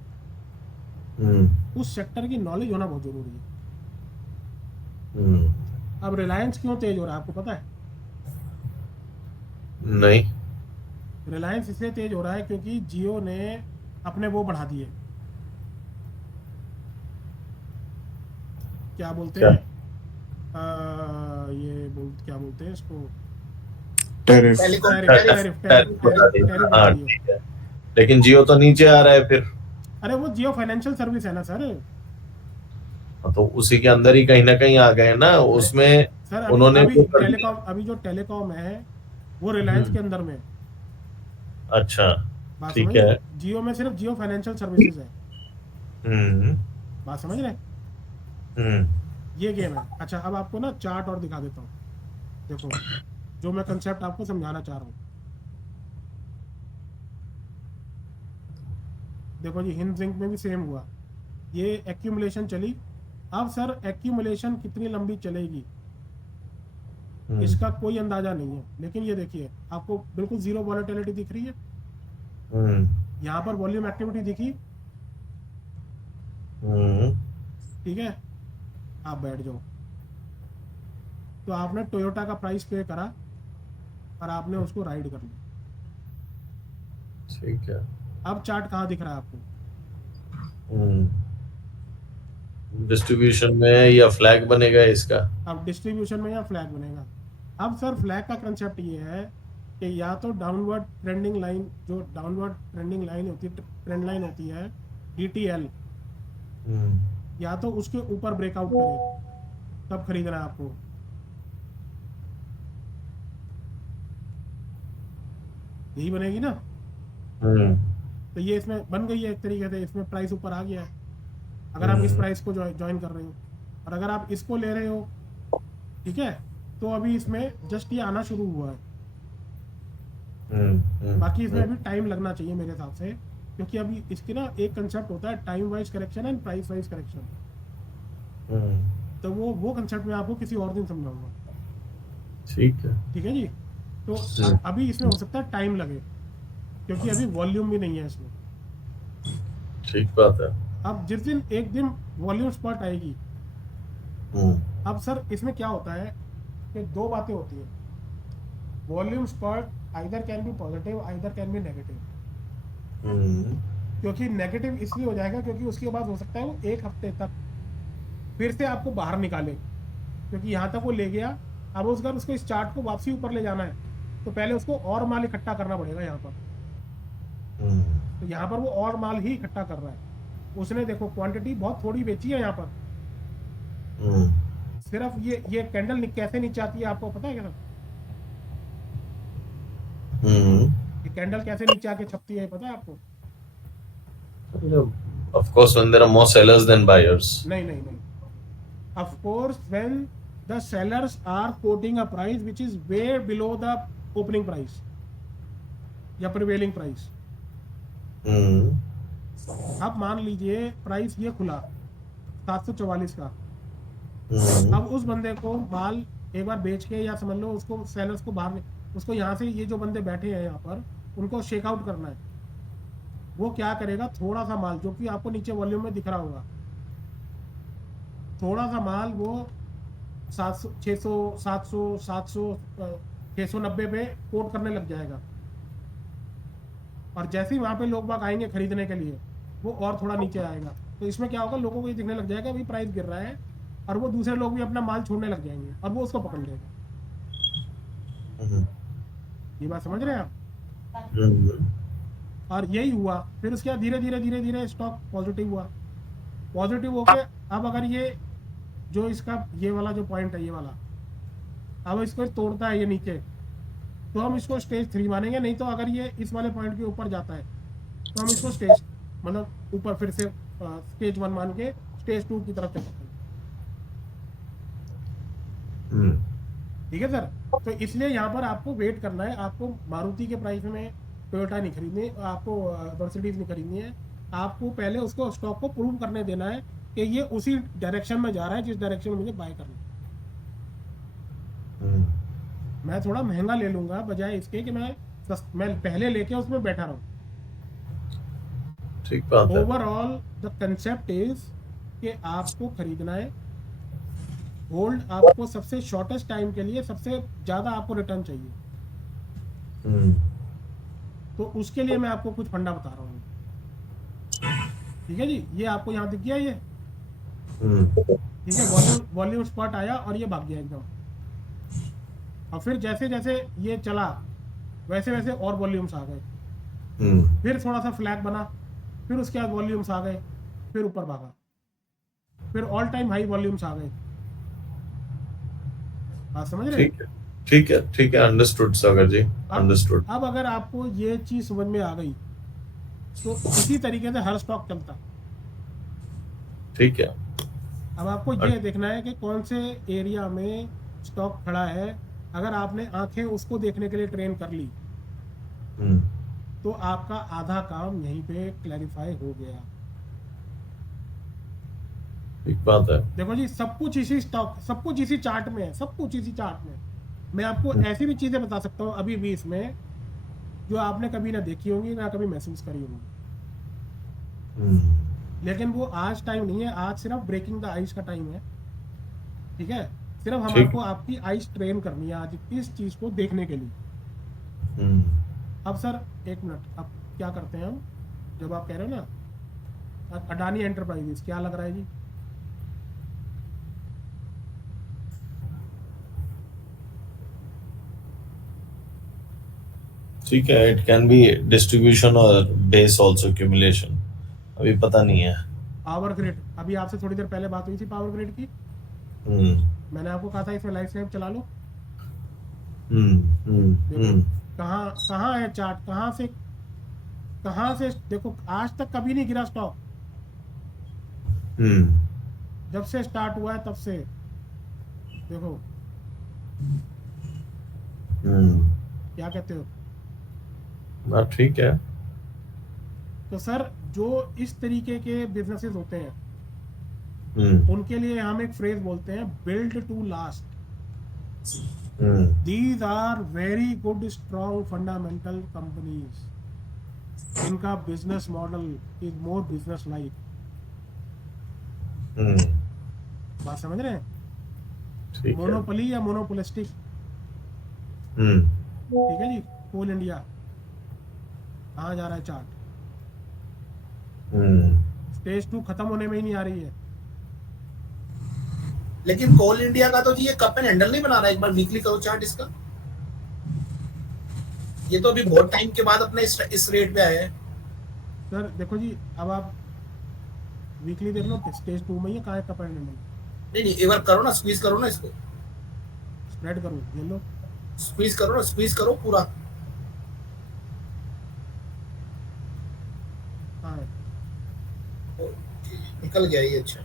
उस सेक्टर की नॉलेज होना बहुत जरूरी है। हम्म, अब रिलायंस क्यों तेज हो रहा है आपको पता है? नहीं। रिलायंस इसलिए तेज हो रहा है क्योंकि जियो ने अपने वो बढ़ा दिए, क्या बोलते क्या? हैं, क्या बोलते हैं इसको, tariff. Telecom tariff tariff tariff tariff tariff tariff बढ़ा हाँ दिए। ठीक है, लेकिन जियो तो नीचे आ रहा है फिर। अरे वो जियो फाइनेंशियल सर्विस है ना सर। हाँ, तो उसी के अंदर ही कहीं ना कहीं आ गए ना अरे उसमें। सर अभी उन्होंने अभी वो कर दिया। टेलीकॉम, अभी जो टेलीकॉम है वो रिलायंस के अंदर में है। अच्छा, बात समझ ठीक रहे? है। जियो में सिर्फ जियो फाइनेंशियल सर्विसेज है। हम्म। बात समझ रहे? हम्म। ये गेम है। अच्छा अब आपको ना चार्ट और दिखा देता हूँ, देखो जो मैं कंसेप्ट आपको समझाना चाह रहा हूँ। देखो जी हिंद जिंक में भी सेम हुआ, ये एक्यूमुलेशन चली। अब सर एक्यूमुलेशन कितनी लंबी चलेगी इसका कोई अंदाजा नहीं है, लेकिन ये देखिए आपको बिल्कुल जीरो वॉलेटिलिटी दिख रही है, हम्म। यहाँ पर वॉल्यूम एक्टिविटी दिखी, हम्म। ठीक है। आप बैठ जाओ, तो आपने टोयोटा का प्राइस पे करा और आपने उसको राइड कर लिया। ठीक है। अब चार्ट कहाँ दिख रहा है आपको? डिस्ट्रीब्यूशन में या फ्लैग बनेगा इसका? अब डिस्ट्रीब्यूशन में या फ्लैग बनेगा। अब सर फ्लैग का कंसेप्ट ये है कि या तो डाउनवर्ड ट्रेंडिंग लाइन, जो डाउनवर्ड ट्रेंडिंग लाइन होती है, ट्रेंड लाइन होती है DTL, हम्म। या तो उसके ऊपर ब्रेकआउट करे तब खरीदना है आपको। यही बनेगी ना? हम्म। तो ये इसमें बन गई है एक तरीके से, इसमें प्राइस ऊपर आ गया है अगर आप इस प्राइस को ज्वाइन कर रहे हो। और अगर आप इसको ले रहे हो, ठीक है, तो अभी इसमें जस्ट ये आना शुरू हुआ है। बाकी इसमें अभी टाइम लगना चाहिए मेरे हिसाब से, क्योंकि अभी इसके ना एक कंसेप्ट होता है time wise correction and price wise correction. तो वो कंसेप्ट मैं आपको किसी और दिन समझाऊंगा। ठीक है। ठीक है जी। तो अभी इसमें हो सकता है टाइम लगे क्योंकि अभी वॉल्यूम भी नहीं है इसमें। ठीक बात है। अब जिस दिन एक दिन वॉल्यूम स्पॉट आएगी, अब सर इसमें क्या होता है कि दो बातें होती है। Volume spot either can be positive, either can be negative. क्योंकि नेगेटिव इसलिए हो जाएगा क्योंकि उसके बाद हो सकता है वो एक हफ्ते तक फिर से आपको बाहर निकाले, क्योंकि यहाँ तक वो ले गया। अब उसको इस चार्ट को वापसी ऊपर ले जाना है तो पहले उसको और माल इकट्ठा करना पड़ेगा यहाँ पर। तो यहाँ पर वो और माल ही इकट्ठा कर रहा है। उसने देखो क्वांटिटी बहुत थोड़ी बेची है यहाँ पर। सिर्फ ये कैंडल कैसे नीचे आती है आपको पता है क्या? ये कैंडल कैसे नीचे आके छपती है पता है आपको? Of course, when there are more sellers than buyers. नहीं. Of course, when the sellers are quoting a price which is way below the opening price या prevailing price. अब मान लीजिए प्राइस ये खुला 744 का। अब उस बंदे को माल एक बार बेच के, या समझ लो उसको सेलर्स को बाहर, उसको यहाँ से ये जो बंदे बैठे हैं यहाँ पर उनको शेक आउट करना है। वो क्या करेगा, थोड़ा सा माल जो कि आपको नीचे वॉल्यूम में दिख रहा होगा, थोड़ा सा माल वो 700 600 700 700 690 पे कोट करने लग जाएगा। और जैसे ही वहाँ पे लोग बाग आएंगे खरीदने के लिए वो और थोड़ा नीचे आएगा। तो इसमें क्या होगा, लोगों को ये दिखने लग जाएगा अभी प्राइस गिर रहा है, और वो दूसरे लोग भी अपना माल छोड़ने लग जाएंगे और वो उसको पकड़ लेगा। ये बात समझ रहे हैं आप? और यही हुआ। फिर उसके बाद धीरे धीरे स्टॉक पॉजिटिव हुआ। पॉजिटिव होके अब अगर ये जो इसका ये वाला जो पॉइंट है, ये वाला अब इसको तोड़ता है ये नीचे, तो हम इसको स्टेज 3 मानेंगे। नहीं तो अगर ये इस वाले पॉइंट के ऊपर जाता है तो हम इसको स्टेज मतलब ऊपर फिर से स्टेज 1 मान के स्टेज 2 की तरफ चलते हैं। ठीक है सर। तो इसलिए यहाँ पर आपको वेट करना है। आपको मारुति के प्राइस में टोयोटा नहीं खरीदनी, आपको मर्सिडीज नहीं खरीदनी है। आपको पहले उसको स्टॉक को प्रूव करने देना है कि ये उसी डायरेक्शन में जा रहा है जिस डायरेक्शन में मुझे बाय करना है। मैं थोड़ा महंगा ले लूंगा बजाय इसके कि मैं पहले लेके उसमें बैठा रहूं। ठीक बात है। ओवरऑल द कंसेप्ट इज कि आपको खरीदना है, होल्ड आपको सबसे शॉर्टेस्ट टाइम के लिए सबसे ज़्यादा आपको रिटर्न चाहिए, तो उसके लिए मैं आपको कुछ फंडा बता रहा हूँ। ठीक है जी, ये आपको यहाँ दिख गया ये, ठीक है, वॉल्यूम स्पॉट आया और ये भाग गया एकदम, और फिर जैसे जैसे ये चला वैसे वैसे और वॉल्यूम्स आ गए, फिर थोड़ा सा फ्लैग बना, फिर उसके बाद वॉल्यूम्स आ गए, फिर ऊपर भागा, फिर ऑल टाइम हाई वॉल्यूम्स आ गए। बात समझ रहे हैं? ठीक है, अंडरस्टूड सागर जी, अंडरस्टूड। अब अगर आपको ये चीज समझ में आ गई तो इसी तरीके से हर स्टॉक चलता। ठीक है, अब आपको ये देखना है कि कौन से एरिया में स्टॉक खड़ा है। अगर आपने आंखें उसको देखने के लिए ट्रेन कर ली तो आपका आधा काम यहीं पे क्लैरिफाई हो गया। एक बात है, देखो जी, सब कुछ इसी स्टॉक, सब कुछ इसी चार्ट में है, सब कुछ इसी चार्ट में। मैं आपको ऐसी भी चीजें बता सकता हूँ अभी भी इसमें जो आपने कभी ना देखी होंगी ना कभी महसूस करी होंगी, लेकिन वो आज टाइम नहीं है, आज सिर्फ ब्रेकिंग द आइस का टाइम है। ठीक है, सिर्फ हम आपको आपकी आइस ट्रेन करनी है आज इस चीज को देखने के लिए। अब सर एक मिनट, अब क्या करते हैं हम, जब आप कह रहे हो ना अडानी एंटरप्राइजेस, क्या लग रहा है जी? ठीक है, इट कैन बी डिस्ट्रीब्यूशन और बेस आल्सो एक्यूमुलेशन, अभी पता नहीं है। पावर ग्रिड, अभी आपसे थोड़ी देर पहले बात हुई थी पावर ग्रिड की, मैंने आपको कहा था इसमें लाइफ स्नैप चला लो। कहाँ कहाँ है चार्ट, कहाँ से देखो, आज तक कभी नहीं गिरा स्टॉक, जब से स्टार्ट हुआ है तब से देखो। क्या कहते हो? बात ठीक है। तो सर जो इस तरीके के बिजनेसेस होते हैं उनके लिए हम एक फ्रेज बोलते हैं, build to last. These are very good strong fundamental companies, इनका business model is more business like. बात समझ रहे हैं? मोनोपोली या मोनोपोलिस्टिक। ठीक है जी, कोल इंडिया कहाँ जा रहा है चार्ट, स्टेज 2 खत्म होने में ही नहीं आ रही है। लेकिन कोल इंडिया का तो जी ये कप एंड हैंडल नहीं बना रहा है, एक बार वीकली करो चार्ट इसका, ये तो अभी बहुत टाइम के बाद अपने इस रेट पे आया है। सर देखो जी, अब आप वीकली देख लो, स्टेज 2 में ही कहाँ है कप एंड हैंडल। नहीं एक बार करो ना, स्क्वीज करो ना इसको, स्प्रेड करो, ये लो, स्क्वीज करो ना, स्क्वीज करो पूरा। हाँ निकल गया ये, अच्छा।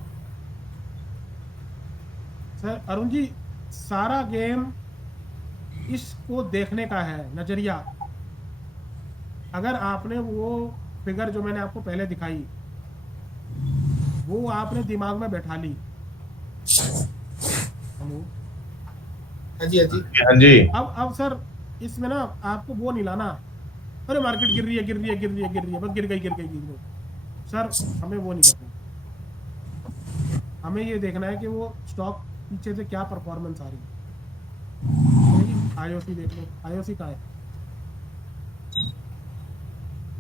सर अरुण जी, सारा गेम इसको देखने का है, नजरिया। अगर आपने वो फिगर जो मैंने आपको पहले दिखाई वो आपने दिमाग में बैठा ली, हेलो, हाँ जी हाँ जी, अब सर इसमें ना आपको वो नहीं लाना, अरे मार्केट गिर रही है बस गिर गई। सर हमें वो नहीं करना, हमें ये देखना है कि वो स्टॉक पीछे से क्या परफॉर्मेंस आ रही है। आईओसी देख लो, आईओसी का है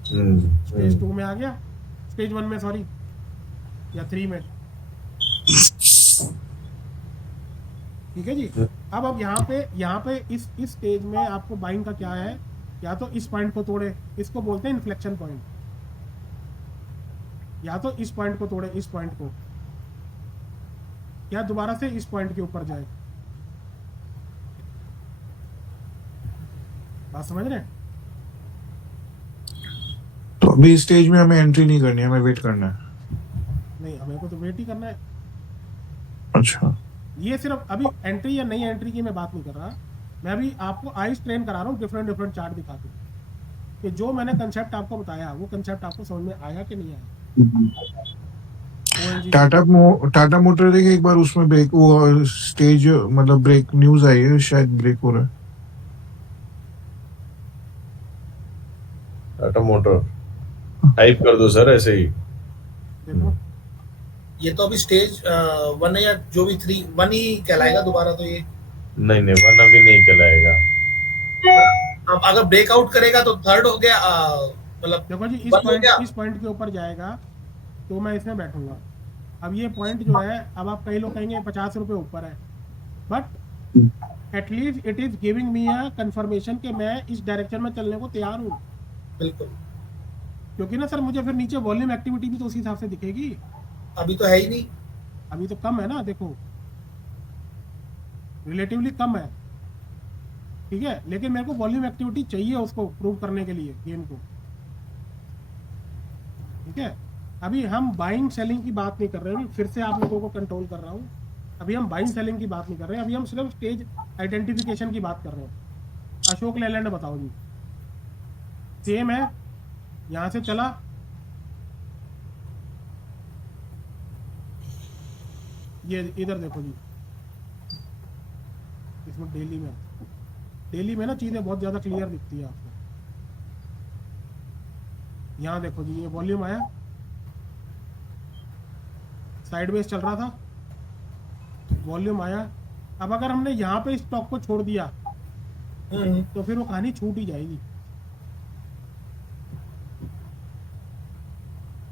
स्टेज 2 में आ गया, स्टेज 1 में सॉरी, या 3 में। ठीक है जी, अब यहाँ पे इस स्टेज में आपको बाइंग का क्या है, या तो इस पॉइंट को तोड़े, इसको बोलते हैं इन्फ्लेक्शन पॉइंट, या तो इस पॉइंट को तोड़े, इस पॉइंट को, या दोबारा से इस पॉइंट के ऊपर जाए। बात समझ रहे हैं? तो अभी इस स्टेज में हमें एंट्री नहीं करनी है, हमें वेट करना है। नहीं, हमें को तो वेट ही करना है। अच्छा, ये सिर्फ अभी एंट्री या नहीं एंट्री की मैं बात नहीं कर रहा, मैं अभी आपको आइस ट्रेन करा रहा हूँ डिफरेंट चार्ट दिखा के, कि जो मैंने कंसेप्ट आपको बताया वो कंसेप्ट आपको समझ में आया कि नहीं आया। टाटा मोटर देखिए एक बार, उसमें ब्रेक, वो स्टेज मतलब ब्रेक न्यूज आई है, शायद ब्रेक हो रहा है। टाटा मोटर टाइप कर दो सर, ऐसे ही। देखो ये तो अभी स्टेज 1 है या जो भी 3 1 ही कहलाएगा दोबारा तो ये। नहीं नहीं, वन अभी नहीं कहलाएगा। अब अगर ब्रेकआउट करेगा तो थर्ड हो गया, मतलब देखो जी, 1 हो गया। इस पॉइंट के ऊपर जाएगा तो मैं इसमें बैठूंगा। अब ये पॉइंट जो है, अब आप कई लोग कहेंगे 50 रुपये ऊपर है, but at least it is giving me a confirmation कि मैं इस डायरेक्शन में चलने को तैयार हूँ। बिल्कुल। क्योंकि ना सर, मुझे फिर नीचे वॉल्यूम एक्टिविटी भी तो उसी हिसाब से दिखेगी। अभी तो है ही नहीं। अभी तो कम है ना, देखो रिलेटिवली कम है, ठीक है, लेकिन मेरे को वॉल्यूम एक्टिविटी चाहिए उसको प्रूव करने के लिए गेम को, ठीक है। अभी हम बाइंग सेलिंग की बात नहीं कर रहे हैं, फिर से आप लोगों को कंट्रोल कर रहा हूँ। अभी हम बाइंग सेलिंग की बात नहीं कर रहे हैं, अभी हम सिर्फ स्टेज आइडेंटिफिकेशन की बात कर रहे हैं। अशोक लेलैंड बताओ जी, सेम है, यहाँ से चला, ये इधर देखो जी, इसमें डेली में ना चीज़ें बहुत ज़्यादा क्लियर दिखती है आपको। यहाँ देखो जी, ये वॉल्यूम आया, साइडवेज चल रहा था, वॉल्यूम आया। अब अगर हमने यहाँ पे स्टॉक को छोड़ दिया तो फिर वो कहानी छूट ही जाएगी।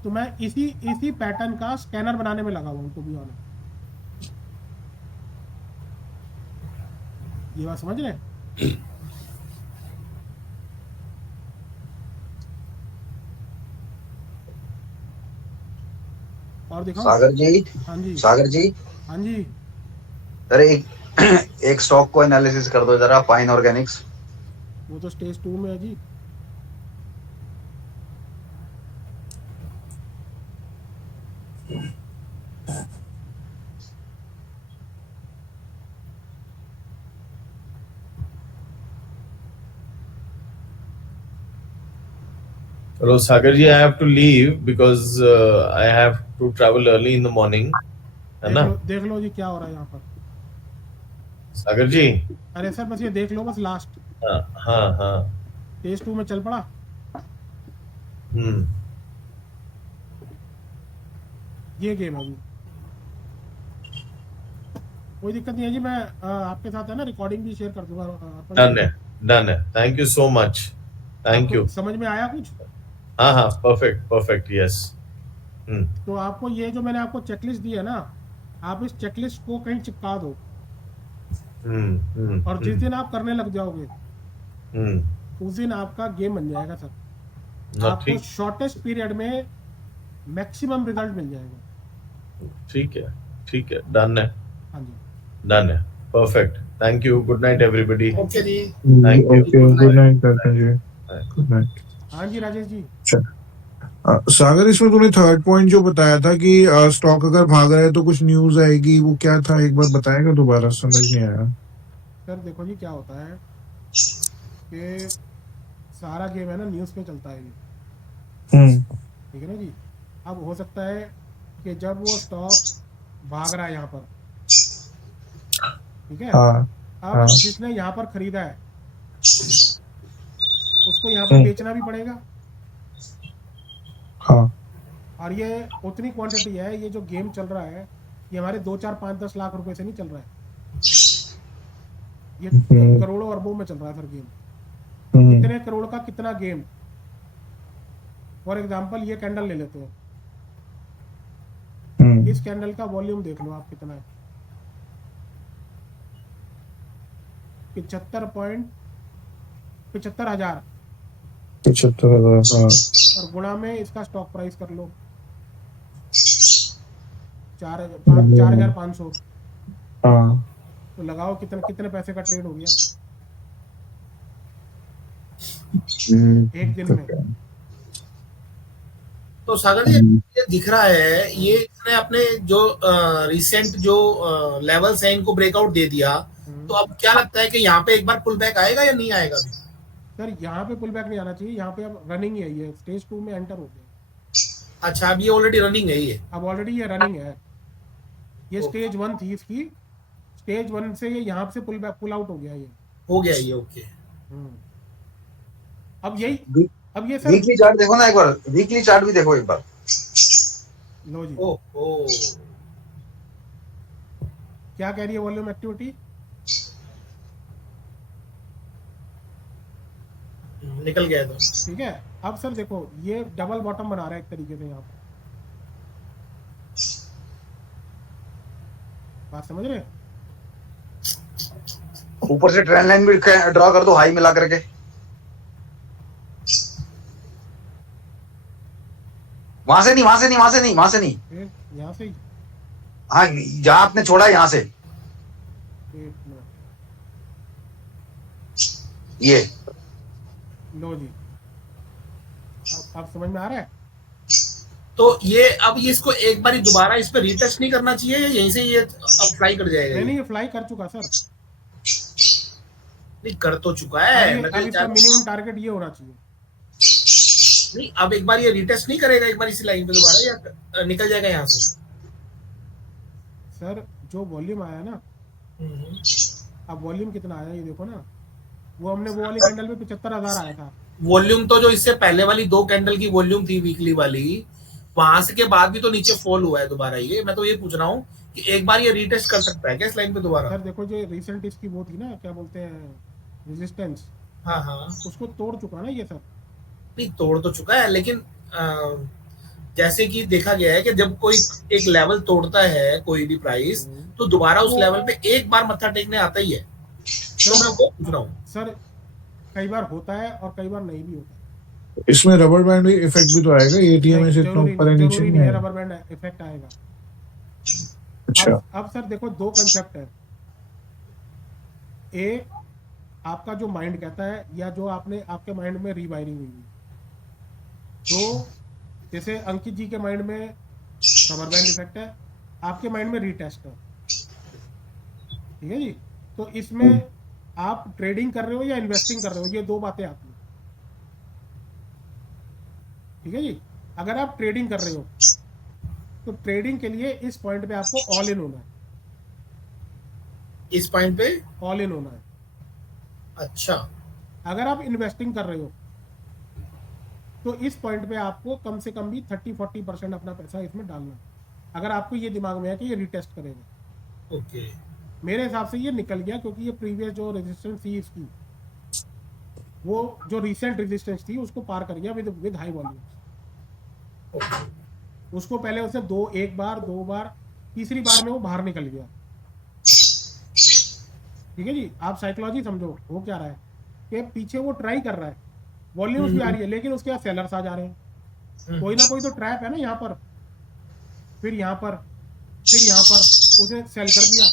तो मैं इसी पैटर्न का स्कैनर बनाने में लगा हुआ हूँ, तो भी ऑन। ये बात समझ रहे हैं? और दिखाओ सागर जी। हाँ जी, सागर जी, हाँ जी। अरे एक स्टॉक को एनालिसिस कर दो जरा, फाइन ऑर्गेनिक्स। वो तो स्टेज 2 में है जी। Hello, Sagar ji, I have to leave because I have to travel early in the morning. है ना? देख लो जी क्या हो रहा है यहाँ पर। सागर जी। अरे सर बस ये देख लो, बस लास्ट हाँ हाँ हाँ। स्टेज 2 में चल पड़ा। ये गेम है जी, कोई दिक्कत नहीं है जी। मैं आपके साथ है ना रिकॉर्डिंग भी शेयर कर दूंगा। डन है। Thank you so much. Thank you. समझ में आया कुछ? हाँ हाँ, परफेक्ट यस। तो आपको ये जो मैंने आपको चेकलिस्ट दी है ना, आप इस चेकलिस्ट को कहीं चिपका दो। और जिस दिन आप करने लग जाओगे उस दिन आपका गेम बन जाएगा सर। आपको शॉर्टेस्ट पीरियड में मैक्सिमम रिजल्ट मिल जाएगा। ठीक है, डन है। हाँ जी, डन है, perfect. Thank you, good night everybody. Okay जी, थैंक यू, गुड नाइट जी, गुड नाइट। हाँ जी राजेश जी। सागर, इसमें तूने थर्ड पॉइंट जो बताया था कि स्टॉक अगर भाग रहा है तो कुछ न्यूज आएगी, वो क्या था एक बार बताएगा दोबारा, समझ नहीं आया। सर देखो जी, क्या होता है कि सारा गेम है ना न्यूज़ पे चलता है ये, ठीक है ना जी। अब हो सकता है कि जब वो स्टॉक भाग रहा है यहाँ पर, ठीक है, अब जिसने यहाँ पर खरीदा है उसको यहाँ पर बेचना भी पड़ेगा। और ये उतनी क्वांटिटी है, ये जो गेम चल रहा है ये हमारे 2, 4, 5, 10 लाख रुपए से नहीं चल रहा है, ये करोड़ों अरबों में चल रहा है सर गेम। कितने करोड़ का कितना गेम। फॉर एग्जांपल ये कैंडल ले लेते हैं, इस कैंडल का वॉल्यूम देख लो आप कितना है, 75,000। और गुणा में इसका स्टॉक प्राइस कर लो 4,500। तो लगाओ कितने पैसे का ट्रेड हो गया एक दिन में। तो सागर जी ये दिख रहा है, ये इसने अपने जो रिसेंट जो लेवल्स हैं इनको ब्रेकआउट दे दिया। तो अब क्या लगता है कि यहाँ पे एक बार पुल बैक आएगा या नहीं आएगा? सर यहाँ पे पुल बैक नहीं आना चाहिए, यहाँ पे अब रनिंग ही है, ये स्टेज 2 में एंटर हो गया। अच्छा, अब ये ऑलरेडी रनिंग है, ये अब ऑलरेडी ये रनिंग है। ये स्टेज 1 थी इसकी, स्टेज 1 से ये यहाँ से पुल आउट हो गया, ये हो गया ये। ओके, अब ये सर वीकली चार्ट देखो ना एक बार, वीकली चार्ट भी देखो एक बार। लो जी, ओहो, क्या कह रही है वॉल्यूम एक्टिविटी? निकल गया तो। ठीक है, अब सर देखो ये डबल बॉटम बना रहा है एक तरीके से यहाँ पर, बात समझ रहे हैं? ऊपर से ट्रेंड लाइन भी ड्रॉ कर दो हाई मिला करके। वहां से नहीं, वहां से नहीं, वहां से नहीं, वहां से नहीं। फिर यहाँ से ही हाँ, जहां आपने छोड़ा यहाँ से, एक मिनट, ये लो जी, अब समझ में आ रहा है? तो ये अब ये इसको एक बार दोबारा इस पे रीटच नहीं करना चाहिए या यहीं से ये अब फ्लाई कर जाएगा? नहीं, ये फ्लाई कर चुका सर, नहीं कर तो चुका अब है, ये मैं अब तो इसका मिनिमम टारगेट ये होना चाहिए। नहीं, अब एक बार ये रीटेस्ट नहीं करेगा एक बार इसी लाइन पे दोबारा, या निकल जाएगा यहाँ से? सर जो वॉल्यूम आया ना, अब वॉल्यूम कितना आया ये देखो ना, वो हमने वो वाली कैंडल में 75,000 आया था। वॉल्यूम तो जो इससे पहले वाली 2 कैंडल की वॉल्यूम थी वीकली वाली, वहां से के बाद भी तो नीचे फॉल हुआ है दोबारा। ये मैं तो ये पूछ रहा हूँ कि एक बार ये रीटेस्ट कर सकता है क्या इस लाइन पे दोबारा? सर देखो जो रिसेंट इसकी वो थी ना, क्या बोलते हैं, रेजिस्टेंस, हाँ हाँ, उसको तोड़ चुका ना ये सर। नहीं तोड़ तो चुका है, लेकिन जैसे कि देखा गया है कि जब कोई एक लेवल तोड़ता है कोई भी प्राइस, तो दोबारा उस लेवल पे एक बार मत्था टेकने आता ही है। तो मैं वो पूछ रहा हूँ सर, कई बार होता है और कई बार नहीं भी होता है। इसमें रबर बैंड इफेक्ट भी तो आएगा, एटीएम नहीं, से इतना ऊपर है नीचे जरूरी नहीं नहीं है है। रबर बैंड इफेक्ट आएगा। अच्छा, अब सर देखो दो कंसेप्ट है, एक आपका जो माइंड कहता है या जो आपने आपके माइंड में रीवायरिंग हुई है, तो जैसे अंकित जी के माइंड में रबर बैंड इफेक्ट है, आपके माइंड में रीटेस्ट है, ठीक है जी। तो इसमें आप ट्रेडिंग कर रहे हो या इन्वेस्टिंग कर रहे हो, ये दो बातें आती हैं, ठीक है जी। अगर आप ट्रेडिंग कर रहे हो तो ट्रेडिंग के लिए इस पॉइंट पे आपको ऑल इन होना है, इस पॉइंट पे ऑल इन होना है। अच्छा, अगर आप इन्वेस्टिंग कर रहे हो तो इस पॉइंट पे आपको कम से कम भी 30-40% अपना पैसा इसमें डालना है, अगर आपको ये दिमाग में है कि ये रिटेस्ट करेगा। ओके, मेरे हिसाब से ये निकल गया, क्योंकि ये प्रीवियस जो रेजिस्टेंस थी इसकी, वो जो रिसेंट रेजिस्टेंस थी उसको पार कर गया विद हाई वॉल्यूम। उसको पहले उसने एक बार, 2 बार, तीसरी बार में वो बाहर निकल गया, ठीक है जी। आप साइकोलॉजी समझो, वो क्या रहा है कि पीछे वो ट्राई कर रहा है, वॉल्यूम्स भी आ रही है, लेकिन उसके बाद सेलर्स आ जा रहे हैं, कोई ना कोई तो ट्रैप है ना यहाँ पर, फिर यहाँ पर, फिर यहाँ पर उसे सेल कर दिया,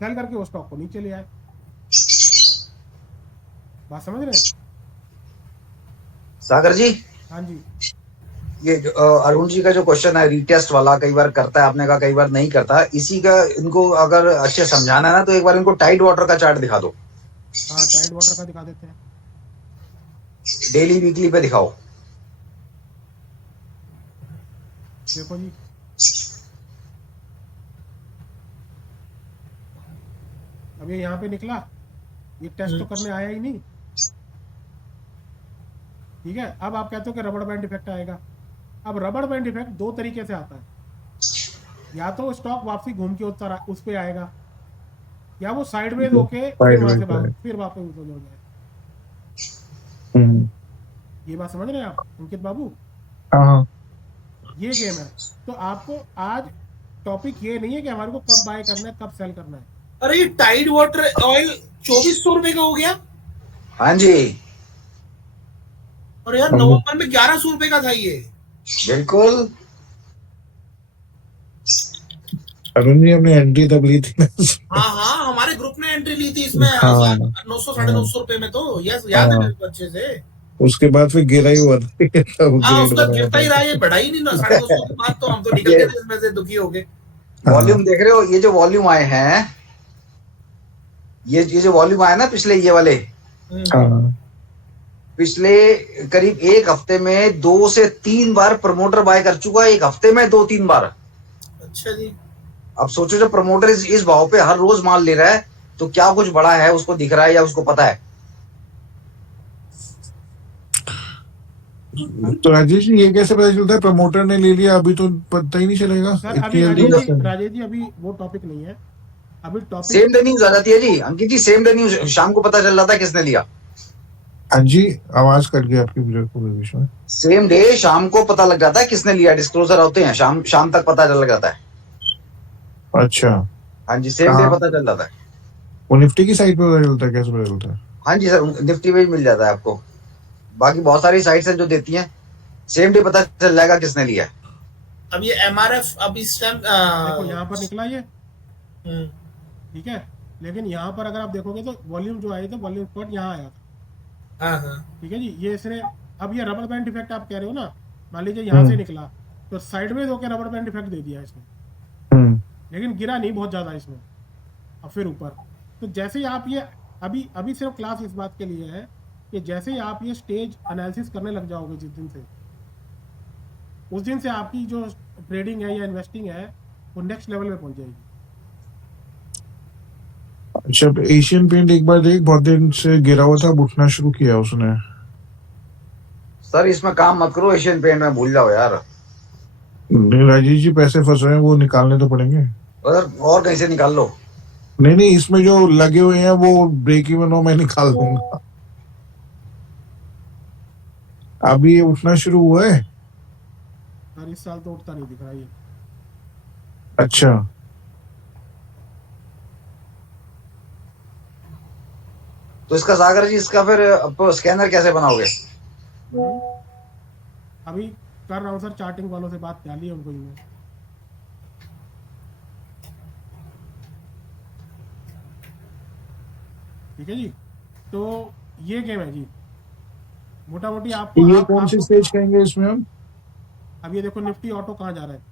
सेल करके वो स्टॉक को नीचे ले आए। बात समझ रहे हैं? सागर जी, हाँ जी, ये जो अरुण जी का जो क्वेश्चन है रीटेस्ट वाला, कई बार करता है आपने कहा, कई बार नहीं करता, इसी का इनको अगर अच्छे समझाना है ना, तो एक बार इनको टाइड वाटर का चार्ट दिखा दो। हाँ टाइड वाटर का दिखा देते हैं। डेली वीकली पे दिखाओ। देखो जी, अब ये यहाँ पे निकला, ये टेस्ट तो करने आया ही नहीं, ठीक है। अब आप कहते हो कि रबर बैंड इफेक्ट आएगा। अब रबर बैंड इफेक्ट दो तरीके से आता है, या तो स्टॉक वापसी घूम के उस पे आएगा, या वो साइडवेज होके फिर वहां से फिर वापस हो जाएगा। ये बात समझ रहे हैं आप अंकित बाबू? हाँ, ये गेम है। तो आपको आज टॉपिक ये नहीं है कि हमारे को कब बाय करना है, कब सेल करना है। अरे ये टाइड वाटर ऑयल 2400 रुपए का हो गया। हाँ जी, और यार नवंबर में 1100 रुपए का था ये। बिल्कुल। अरुण जी हमने एंट्री तब ली थी ना। हाँ हाँ, हमारे ग्रुप ने एंट्री ली थी इसमें, हाँ। 900-950 रुपए में, तो यस याद है मेरे को अच्छे से। उसके बाद फिर गिरा ही हुआ था। हाँ, उसका गिरता ही रहा, ये बढ़ा ही नहीं ना 950 के बाद, तो हम तो निकल गए थे इसमें से, दुखी हो गए। वॉल्यूम देख रहे हो, ये जो वॉल्यूम आए हैं, ये जो वॉल्यूम आया ना पिछले, ये वाले पिछले करीब एक हफ्ते में 2 से 3 बार प्रमोटर बाय कर चुका है, एक हफ्ते में 2-3 बार। अच्छा जी। अब सोचो जब प्रमोटर इस भाव पे हर रोज माल ले रहा है, तो क्या कुछ बड़ा है, उसको दिख रहा है या उसको पता है। तो राजेश जी ये कैसे पता चलता है प्रमोटर ने ले लिया, अभी तो पता ही नहीं चलेगा सर इतनी अभी जल्दी राजेश जी कैसे? राजेश जी अभी वो टॉपिक नहीं है, अभी टॉपिक सेम डे न्यूज आ जाती है जी अंकित जी, सेम डे न्यूज शाम को पता चल जाता है किसने लिया। हाँ जी, आवाज कट गई आपकी बुजुर्ग को बीच में। सेम डे शाम को पता लग जाता है किसने लिया, डिस्क्लोजर होते हैं शाम शाम तक पता चल जाता है। अच्छा, हाँ जी सेम डे कहाँ? पता चल जाता है। वो निफ्टी की साइट पे पता चलता है, कैसे पता चलता है? हाँ जी सर, निफ्टी में मिल जाता है आपको, बाकी बहुत सारी साइट्स हैं जो देती हैं, सेम डे पता चल जाएगा किसने लिया है। अब ये MRF अब इस टाइम देखो यहाँ पर निकला ये, हम्म, ठीक है, लेकिन यहाँ पर अगर आप देखोगे तो वॉल्यूम जो आए थे, वॉल्यूम स्पॉट यहाँ आया था, हाँ हाँ ठीक है जी। ये इसने अब ये रबर बैंड इफेक्ट आप कह रहे हो ना, मान लीजिए यहाँ से निकला तो साइडवेज होकर रबर बैंड इफेक्ट दे दिया इसने, लेकिन गिरा नहीं बहुत ज़्यादा इसमें, और फिर ऊपर। तो जैसे ही आप ये अभी अभी सिर्फ क्लास इस बात के लिए है कि जैसे ही आप ये स्टेज एनालिसिस करने लग जाओगे जिस दिन से, उस दिन से आपकी जो ट्रेडिंग है या इन्वेस्टिंग है वो नेक्स्ट लेवल पे पहुंच जाएगी। अच्छा, एशियन पेंट एक बार देख बहुत दिन से गिरा हुआ था, अब उठना शुरू किया उसने। सर इसमें काम मत करो, एशियन पेंट में भूल जाओ यार। नहीं राजेश जी, पैसे फंस रहे हैं, वो निकालने तो पड़ेंगे। और कहीं से निकाल लो। नहीं, इसमें जो लगे हुए हैं वो ब्रेक इवन हो, मैं निकाल दूंगा। अभी ये उठना शुरू हुआ है। और इस साल तो उठता नहीं दिख रहा ये। अच्छा, तो इसका सागर जी, इसका फिर अब स्कैनर कैसे बनाओगे? अभी कर रहा हूँ सर, चार्टिंग वालों से बात डाली है उनको ही मैं। ठीक है जी, तो ये गेम है जी, मोटा मोटी आपको ये कौन सी स्टेज कहेंगे इसमें हम? अब ये देखो निफ्टी ऑटो कहाँ जा रहा है,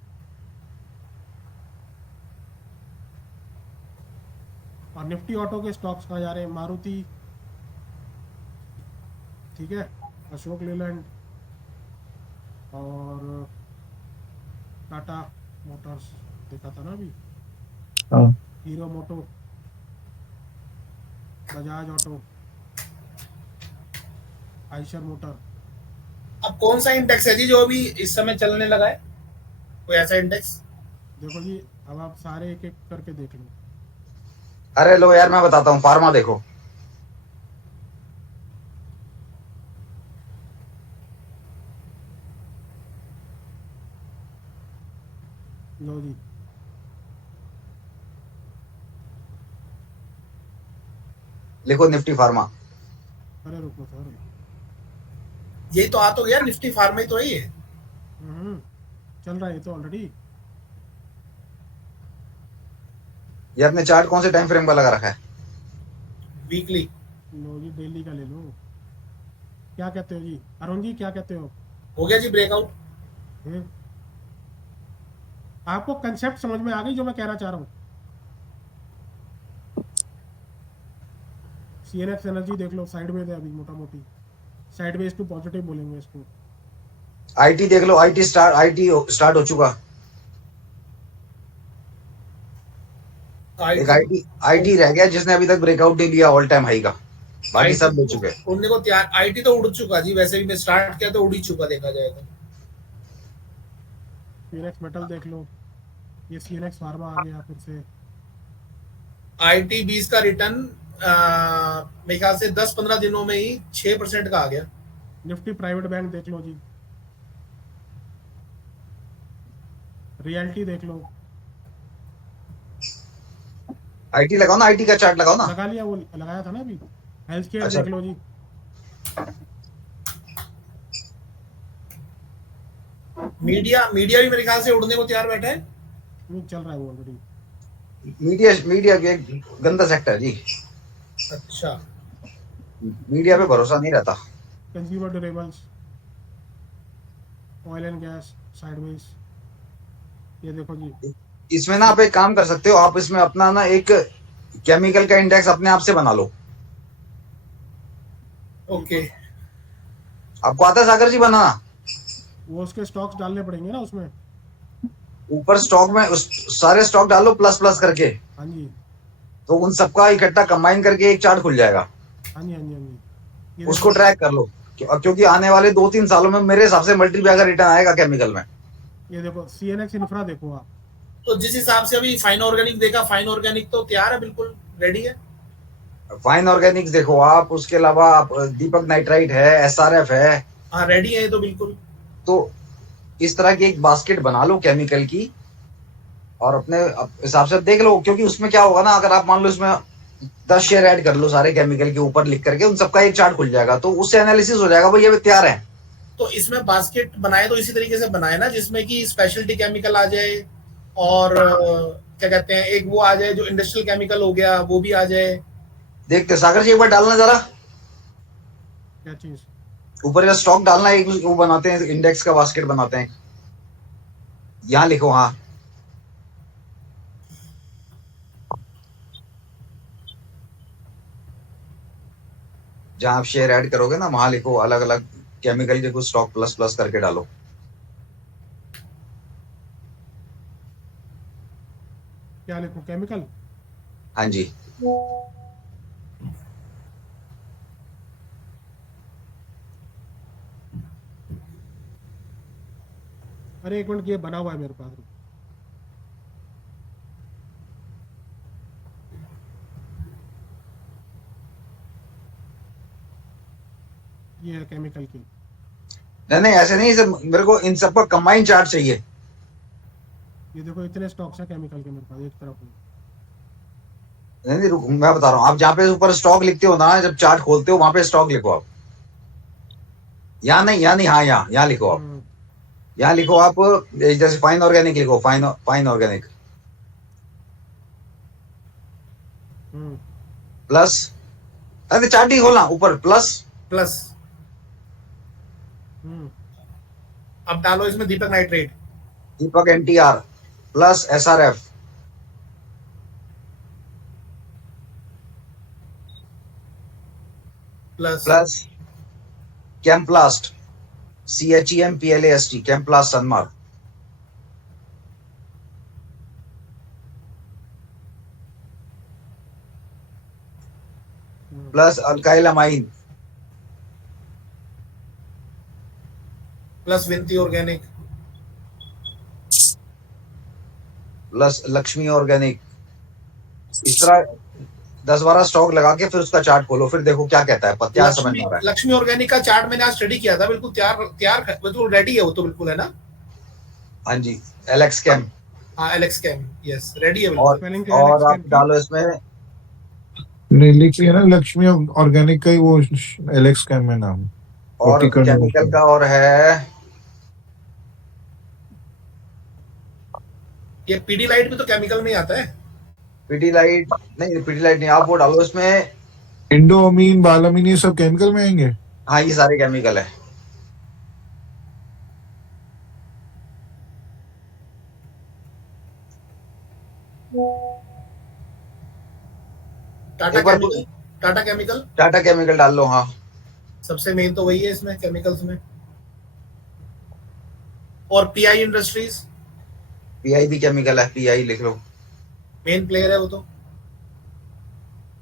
और निफ्टी ऑटो के स्टॉक्स कहाँ जा रहे हैं, मारुति, ठीक है, अशोक लेलैंड और टाटा मोटर्स देखा था ना अभी, हाँ। हीरो मोटो, बजाज ऑटो, आइशर मोटर। अब कौन सा इंडेक्स है जी जो अभी इस समय चलने लगा है, कोई ऐसा इंडेक्स? देखो जी, अब आप सारे एक एक करके देख लो। अरे लो यार मैं बताता हूँ, फार्मा देखो। लो जी, लिखो निफ्टी फार्मा। अरे रुको सर, यही तो आ तो गया, निफ्टी फार्मा ही तो है ये। चल रहा है ये तो ऑलरेडी। ये अपने चार्ट कौन से टाइम फ्रेम का लगा रखा है? वीकली। लो जी, डेली का ले लो। क्या कहते हो जी अरुण जी, क्या कहते हो? हो गया जी ब्रेकआउट। हम्म। आपको कंसेप्ट समझ में आ गई जो मैं कहना चाह रहा हूँ? CNX एनर्जी देख लो, साइडवेज है अभी, मोटा मोटी साइडवेज टू पॉजिटिव बोलेंगे इसको। आईटी देख लो, आईटी स्टार्ट हो चुका। एक आईटी रह गया जिसने अभी तक ब्रेकआउट नहीं लिया ऑल टाइम हाई का, बाकी सब ले चुके। उड़ने को तैयार, आईटी तो उड़ चुका जी, वैसे भी मैं स्टार्ट किया तो उड़ ही चुका देखा जाए तो। CNX मेटल देख लो, ये CNX फार्मा आ गया फिर से। आईटी 20 का रिटर्न मेरे ख्याल से 10-15 दिनों में ही 6% का आ गया। निफ्टी प्राइवेट बैंक देख लो जी, रियल्टी देख लो। आईटी लगाओ ना, आईटी का चार्ट लगाओ ना। लगा लिया, वो लगाया था ना अभी। हेल्थ केयर अच्छा। देख लो जी, मीडिया भी मेरे ख्याल से उड़ने को तैयार बैठा है। नहीं चल रहा है वो ऑलरेडी। मीडिया एक गंदा सेक्टर जी, अच्छा, मीडिया पे भरोसा नहीं रहता। Consumer durables, oil and gas sideways, ये देखो जी। इसमें ना आप एक काम कर सकते हो, आप इसमें अपना ना एक केमिकल का इंडेक्स अपने आप से बना लो। ओके। आपको आता है सागर जी बनाना? वो उसके स्टॉक्स डालने पड़ेंगे ना उसमें। ऊपर स्टॉक में सारे स्टॉक डालो प्लस प्लस करके, हाँ जी, तो उन सबका इकट्ठा कंबाइन करके एक चार्ट खुल जाएगा। हाँ जी, हाँ जी, हाँ जी। ये उसको देखो, ट्रैक कर लो क्योंकि आने वाले 2-3 सालों में मेरे हिसाब से मल्टी बैगर रिटर्न आएगा केमिकल में। ये देखो CNX इंफ्रा देखो आप, तो जिस हिसाब से अभी फाइन ऑर्गेनिक देखा, फाइन ऑर्गेनिक तो तैयार है, बिल्कुल रेडी है। फाइन ऑर्गेनिक्स देखो आप, उसके अलावा आप दीपक नाइट्राइट है, SRF है, हाँ रेडी है ये तो बिल्कुल। तो इस तरह की एक बास्केट बना लो केमिकल की और अपने हिसाब से देख लो, क्योंकि उसमें क्या होगा ना, अगर आप मान लो इसमें 10 शेयर ऐड कर लो सारे केमिकल के ऊपर लिख करके, उन सबका एक चार्ट खुल जाएगा, तो उससे एनालिसिस हो जाएगा भाई ये तैयार है। तो इसमें बास्केट बनाए तो इसी तरीके से बनाए ना, जिसमें कि स्पेशलिटी केमिकल आ जाए और क्या कहते हैं, एक वो आ जाए जो इंडस्ट्रियल केमिकल हो गया, वो भी आ जाए। देखते सागर जी एक बार डालना जरा क्या चीज, ऊपर का स्टॉक डालना, एक वो बनाते हैं इंडेक्स का बास्केट बनाते हैं, यहाँ लिखो। हाँ जहां आप शेयर ऐड करोगे ना, वहां लिखो अलग अलग केमिकल के कुछ स्टॉक प्लस प्लस करके डालो। क्या लिखो, केमिकल? हाँ जी, अरे एक मिनट, ये बना हुआ है मेरे पास। ये है केमिकल की। नहीं नहीं ऐसे नहीं, सर मेरे को इन सब का कंबाइन चार्ट चाहिए। ये देखो इतने स्टॉक्स है केमिकल के मेरे पास एक तरफ में। नहीं नहीं रुको, मैं बता रहा हूँ, आप जहाँ पे ऊपर स्टॉक लिखते हो ना, जब चार्ट खोलते हो वहां पे स्टॉक लिखो आप। यहाँ नहीं, यहाँ नहीं, हाँ यहाँ लिखो आप। यहाँ लिखो आप, जैसे फाइन ऑर्गेनिक लिखो, फाइन ऑर्गेनिक प्लस, अरे चार्ट ही खोलना, ऊपर प्लस प्लस अब डालो इसमें Deepak nitrite, Deepak NTR plus SRF plus Chemplast CHEMPLAST Chemplast Sanmar plus alkyl amine plus Vinati organic plus Laxmi organic. इस तरह 10-12 स्टॉक लगा के फिर उसका चार्ट खोलो, फिर देखो क्या कहता है, क्या समझ में आ रहा है। लक्ष्मी ऑर्गेनिक का चार्ट मैंने आज स्टडी किया था, बिल्कुल तैयार बिल्कुल रेडी है वो तो, बिल्कुल है ना। हाँ जी, एलेक्स कैम, हाँ एलेक्स कैम, यस रेडी है और बिल्कुल। और आप डालो इसमें, नहीं लिख लिया ना, लक्ष्मी ऑर्गेनिक का ही वो एलेक्स कैम है नाम, और केमिकल का और है ये पीडी लाइट भी तो केमिकल में ही आता है। पीडीलाइट नहीं, पीडीलाइट नहीं, आप वो डालो इसमें, इंडोअमीन, बालामीन, ये सब केमिकल में आएंगे। हाँ ये सारे केमिकल है। टाटा केमिकल डाल लो। हाँ सबसे मेन तो वही है इसमें केमिकल्स में। और PI इंडस्ट्रीज, PI भी केमिकल है, PI लिख लो, मेन प्लेयर है वो तो।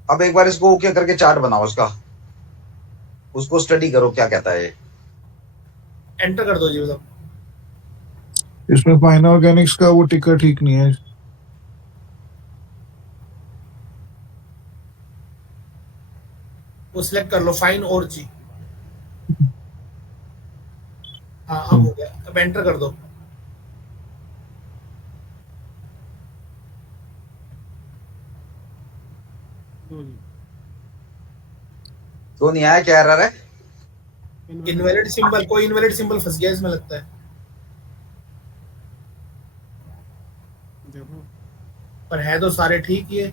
अब एक बार इसको ओके करके चार्ट बनाओ उसका, उसको स्टडी करो क्या कहता है ये। एंटर कर दो जी मतलब। इसमें फाइन ऑर्गेनिक्स का वो टिकर ठीक नहीं है। वो सिलेक्ट कर लो, फाइन और जी। हाँ अब हो गया, अब एंटर कर दो। तो नहीं आया, क्या एरर है? इनवैलिड सिंबल, कोई इनवैलिड सिंबल फंस गया इसमें लगता है। देखो पर है तो सारे ठीक ही है।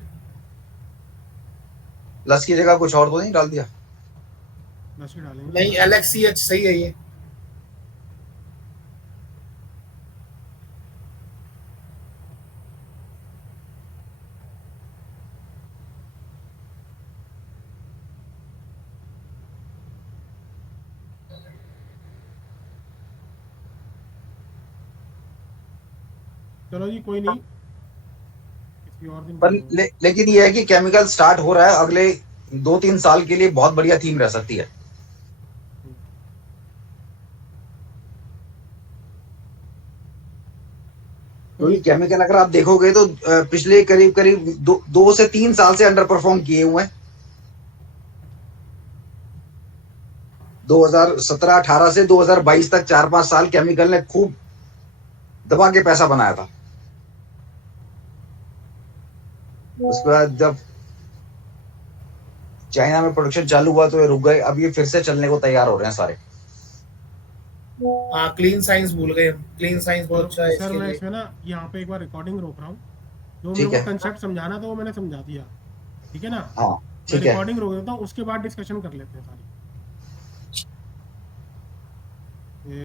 प्लस की जगह कुछ और तो नहीं डाल दिया? प्लस ही डालेंगे। नहीं LXCH सही है ये। चलो जी कोई नहीं, किसी और दिन पर करेंगे। लेकिन ये है कि केमिकल स्टार्ट हो रहा है, अगले 2-3 साल के लिए बहुत बढ़िया थीम रह सकती है। क्योंकि केमिकल अगर आप देखोगे तो पिछले करीब करीब 2 से 3 साल से अंडर परफॉर्म किए हुए हैं। 2017-18 से 2022 तक 4-5 साल केमिकल ने खूब दबा के पैसा बनाया था। उसके बाद जब चाइना में प्रोडक्शन चालू हुआ तो ये रुक गए, अब ये फिर से चलने को तैयार हो रहे हैं सारे। हाँ, क्लीन साइंस भूल गए। क्लीन साइंस बहुत अच्छा है सर इसके मैं लिए। इसमें ना यहाँ पे एक बार रिकॉर्डिंग रोक रहा हूँ, जो ठीक मेरे है। को कंसेप्ट समझाना था वो मैंने समझा दिया, ठीक है ना। हाँ मैं ठीक है। रिकॉर्डिंग रोक देता हूँ, उसके बाद डिस्कशन कर लेते हैं सारी।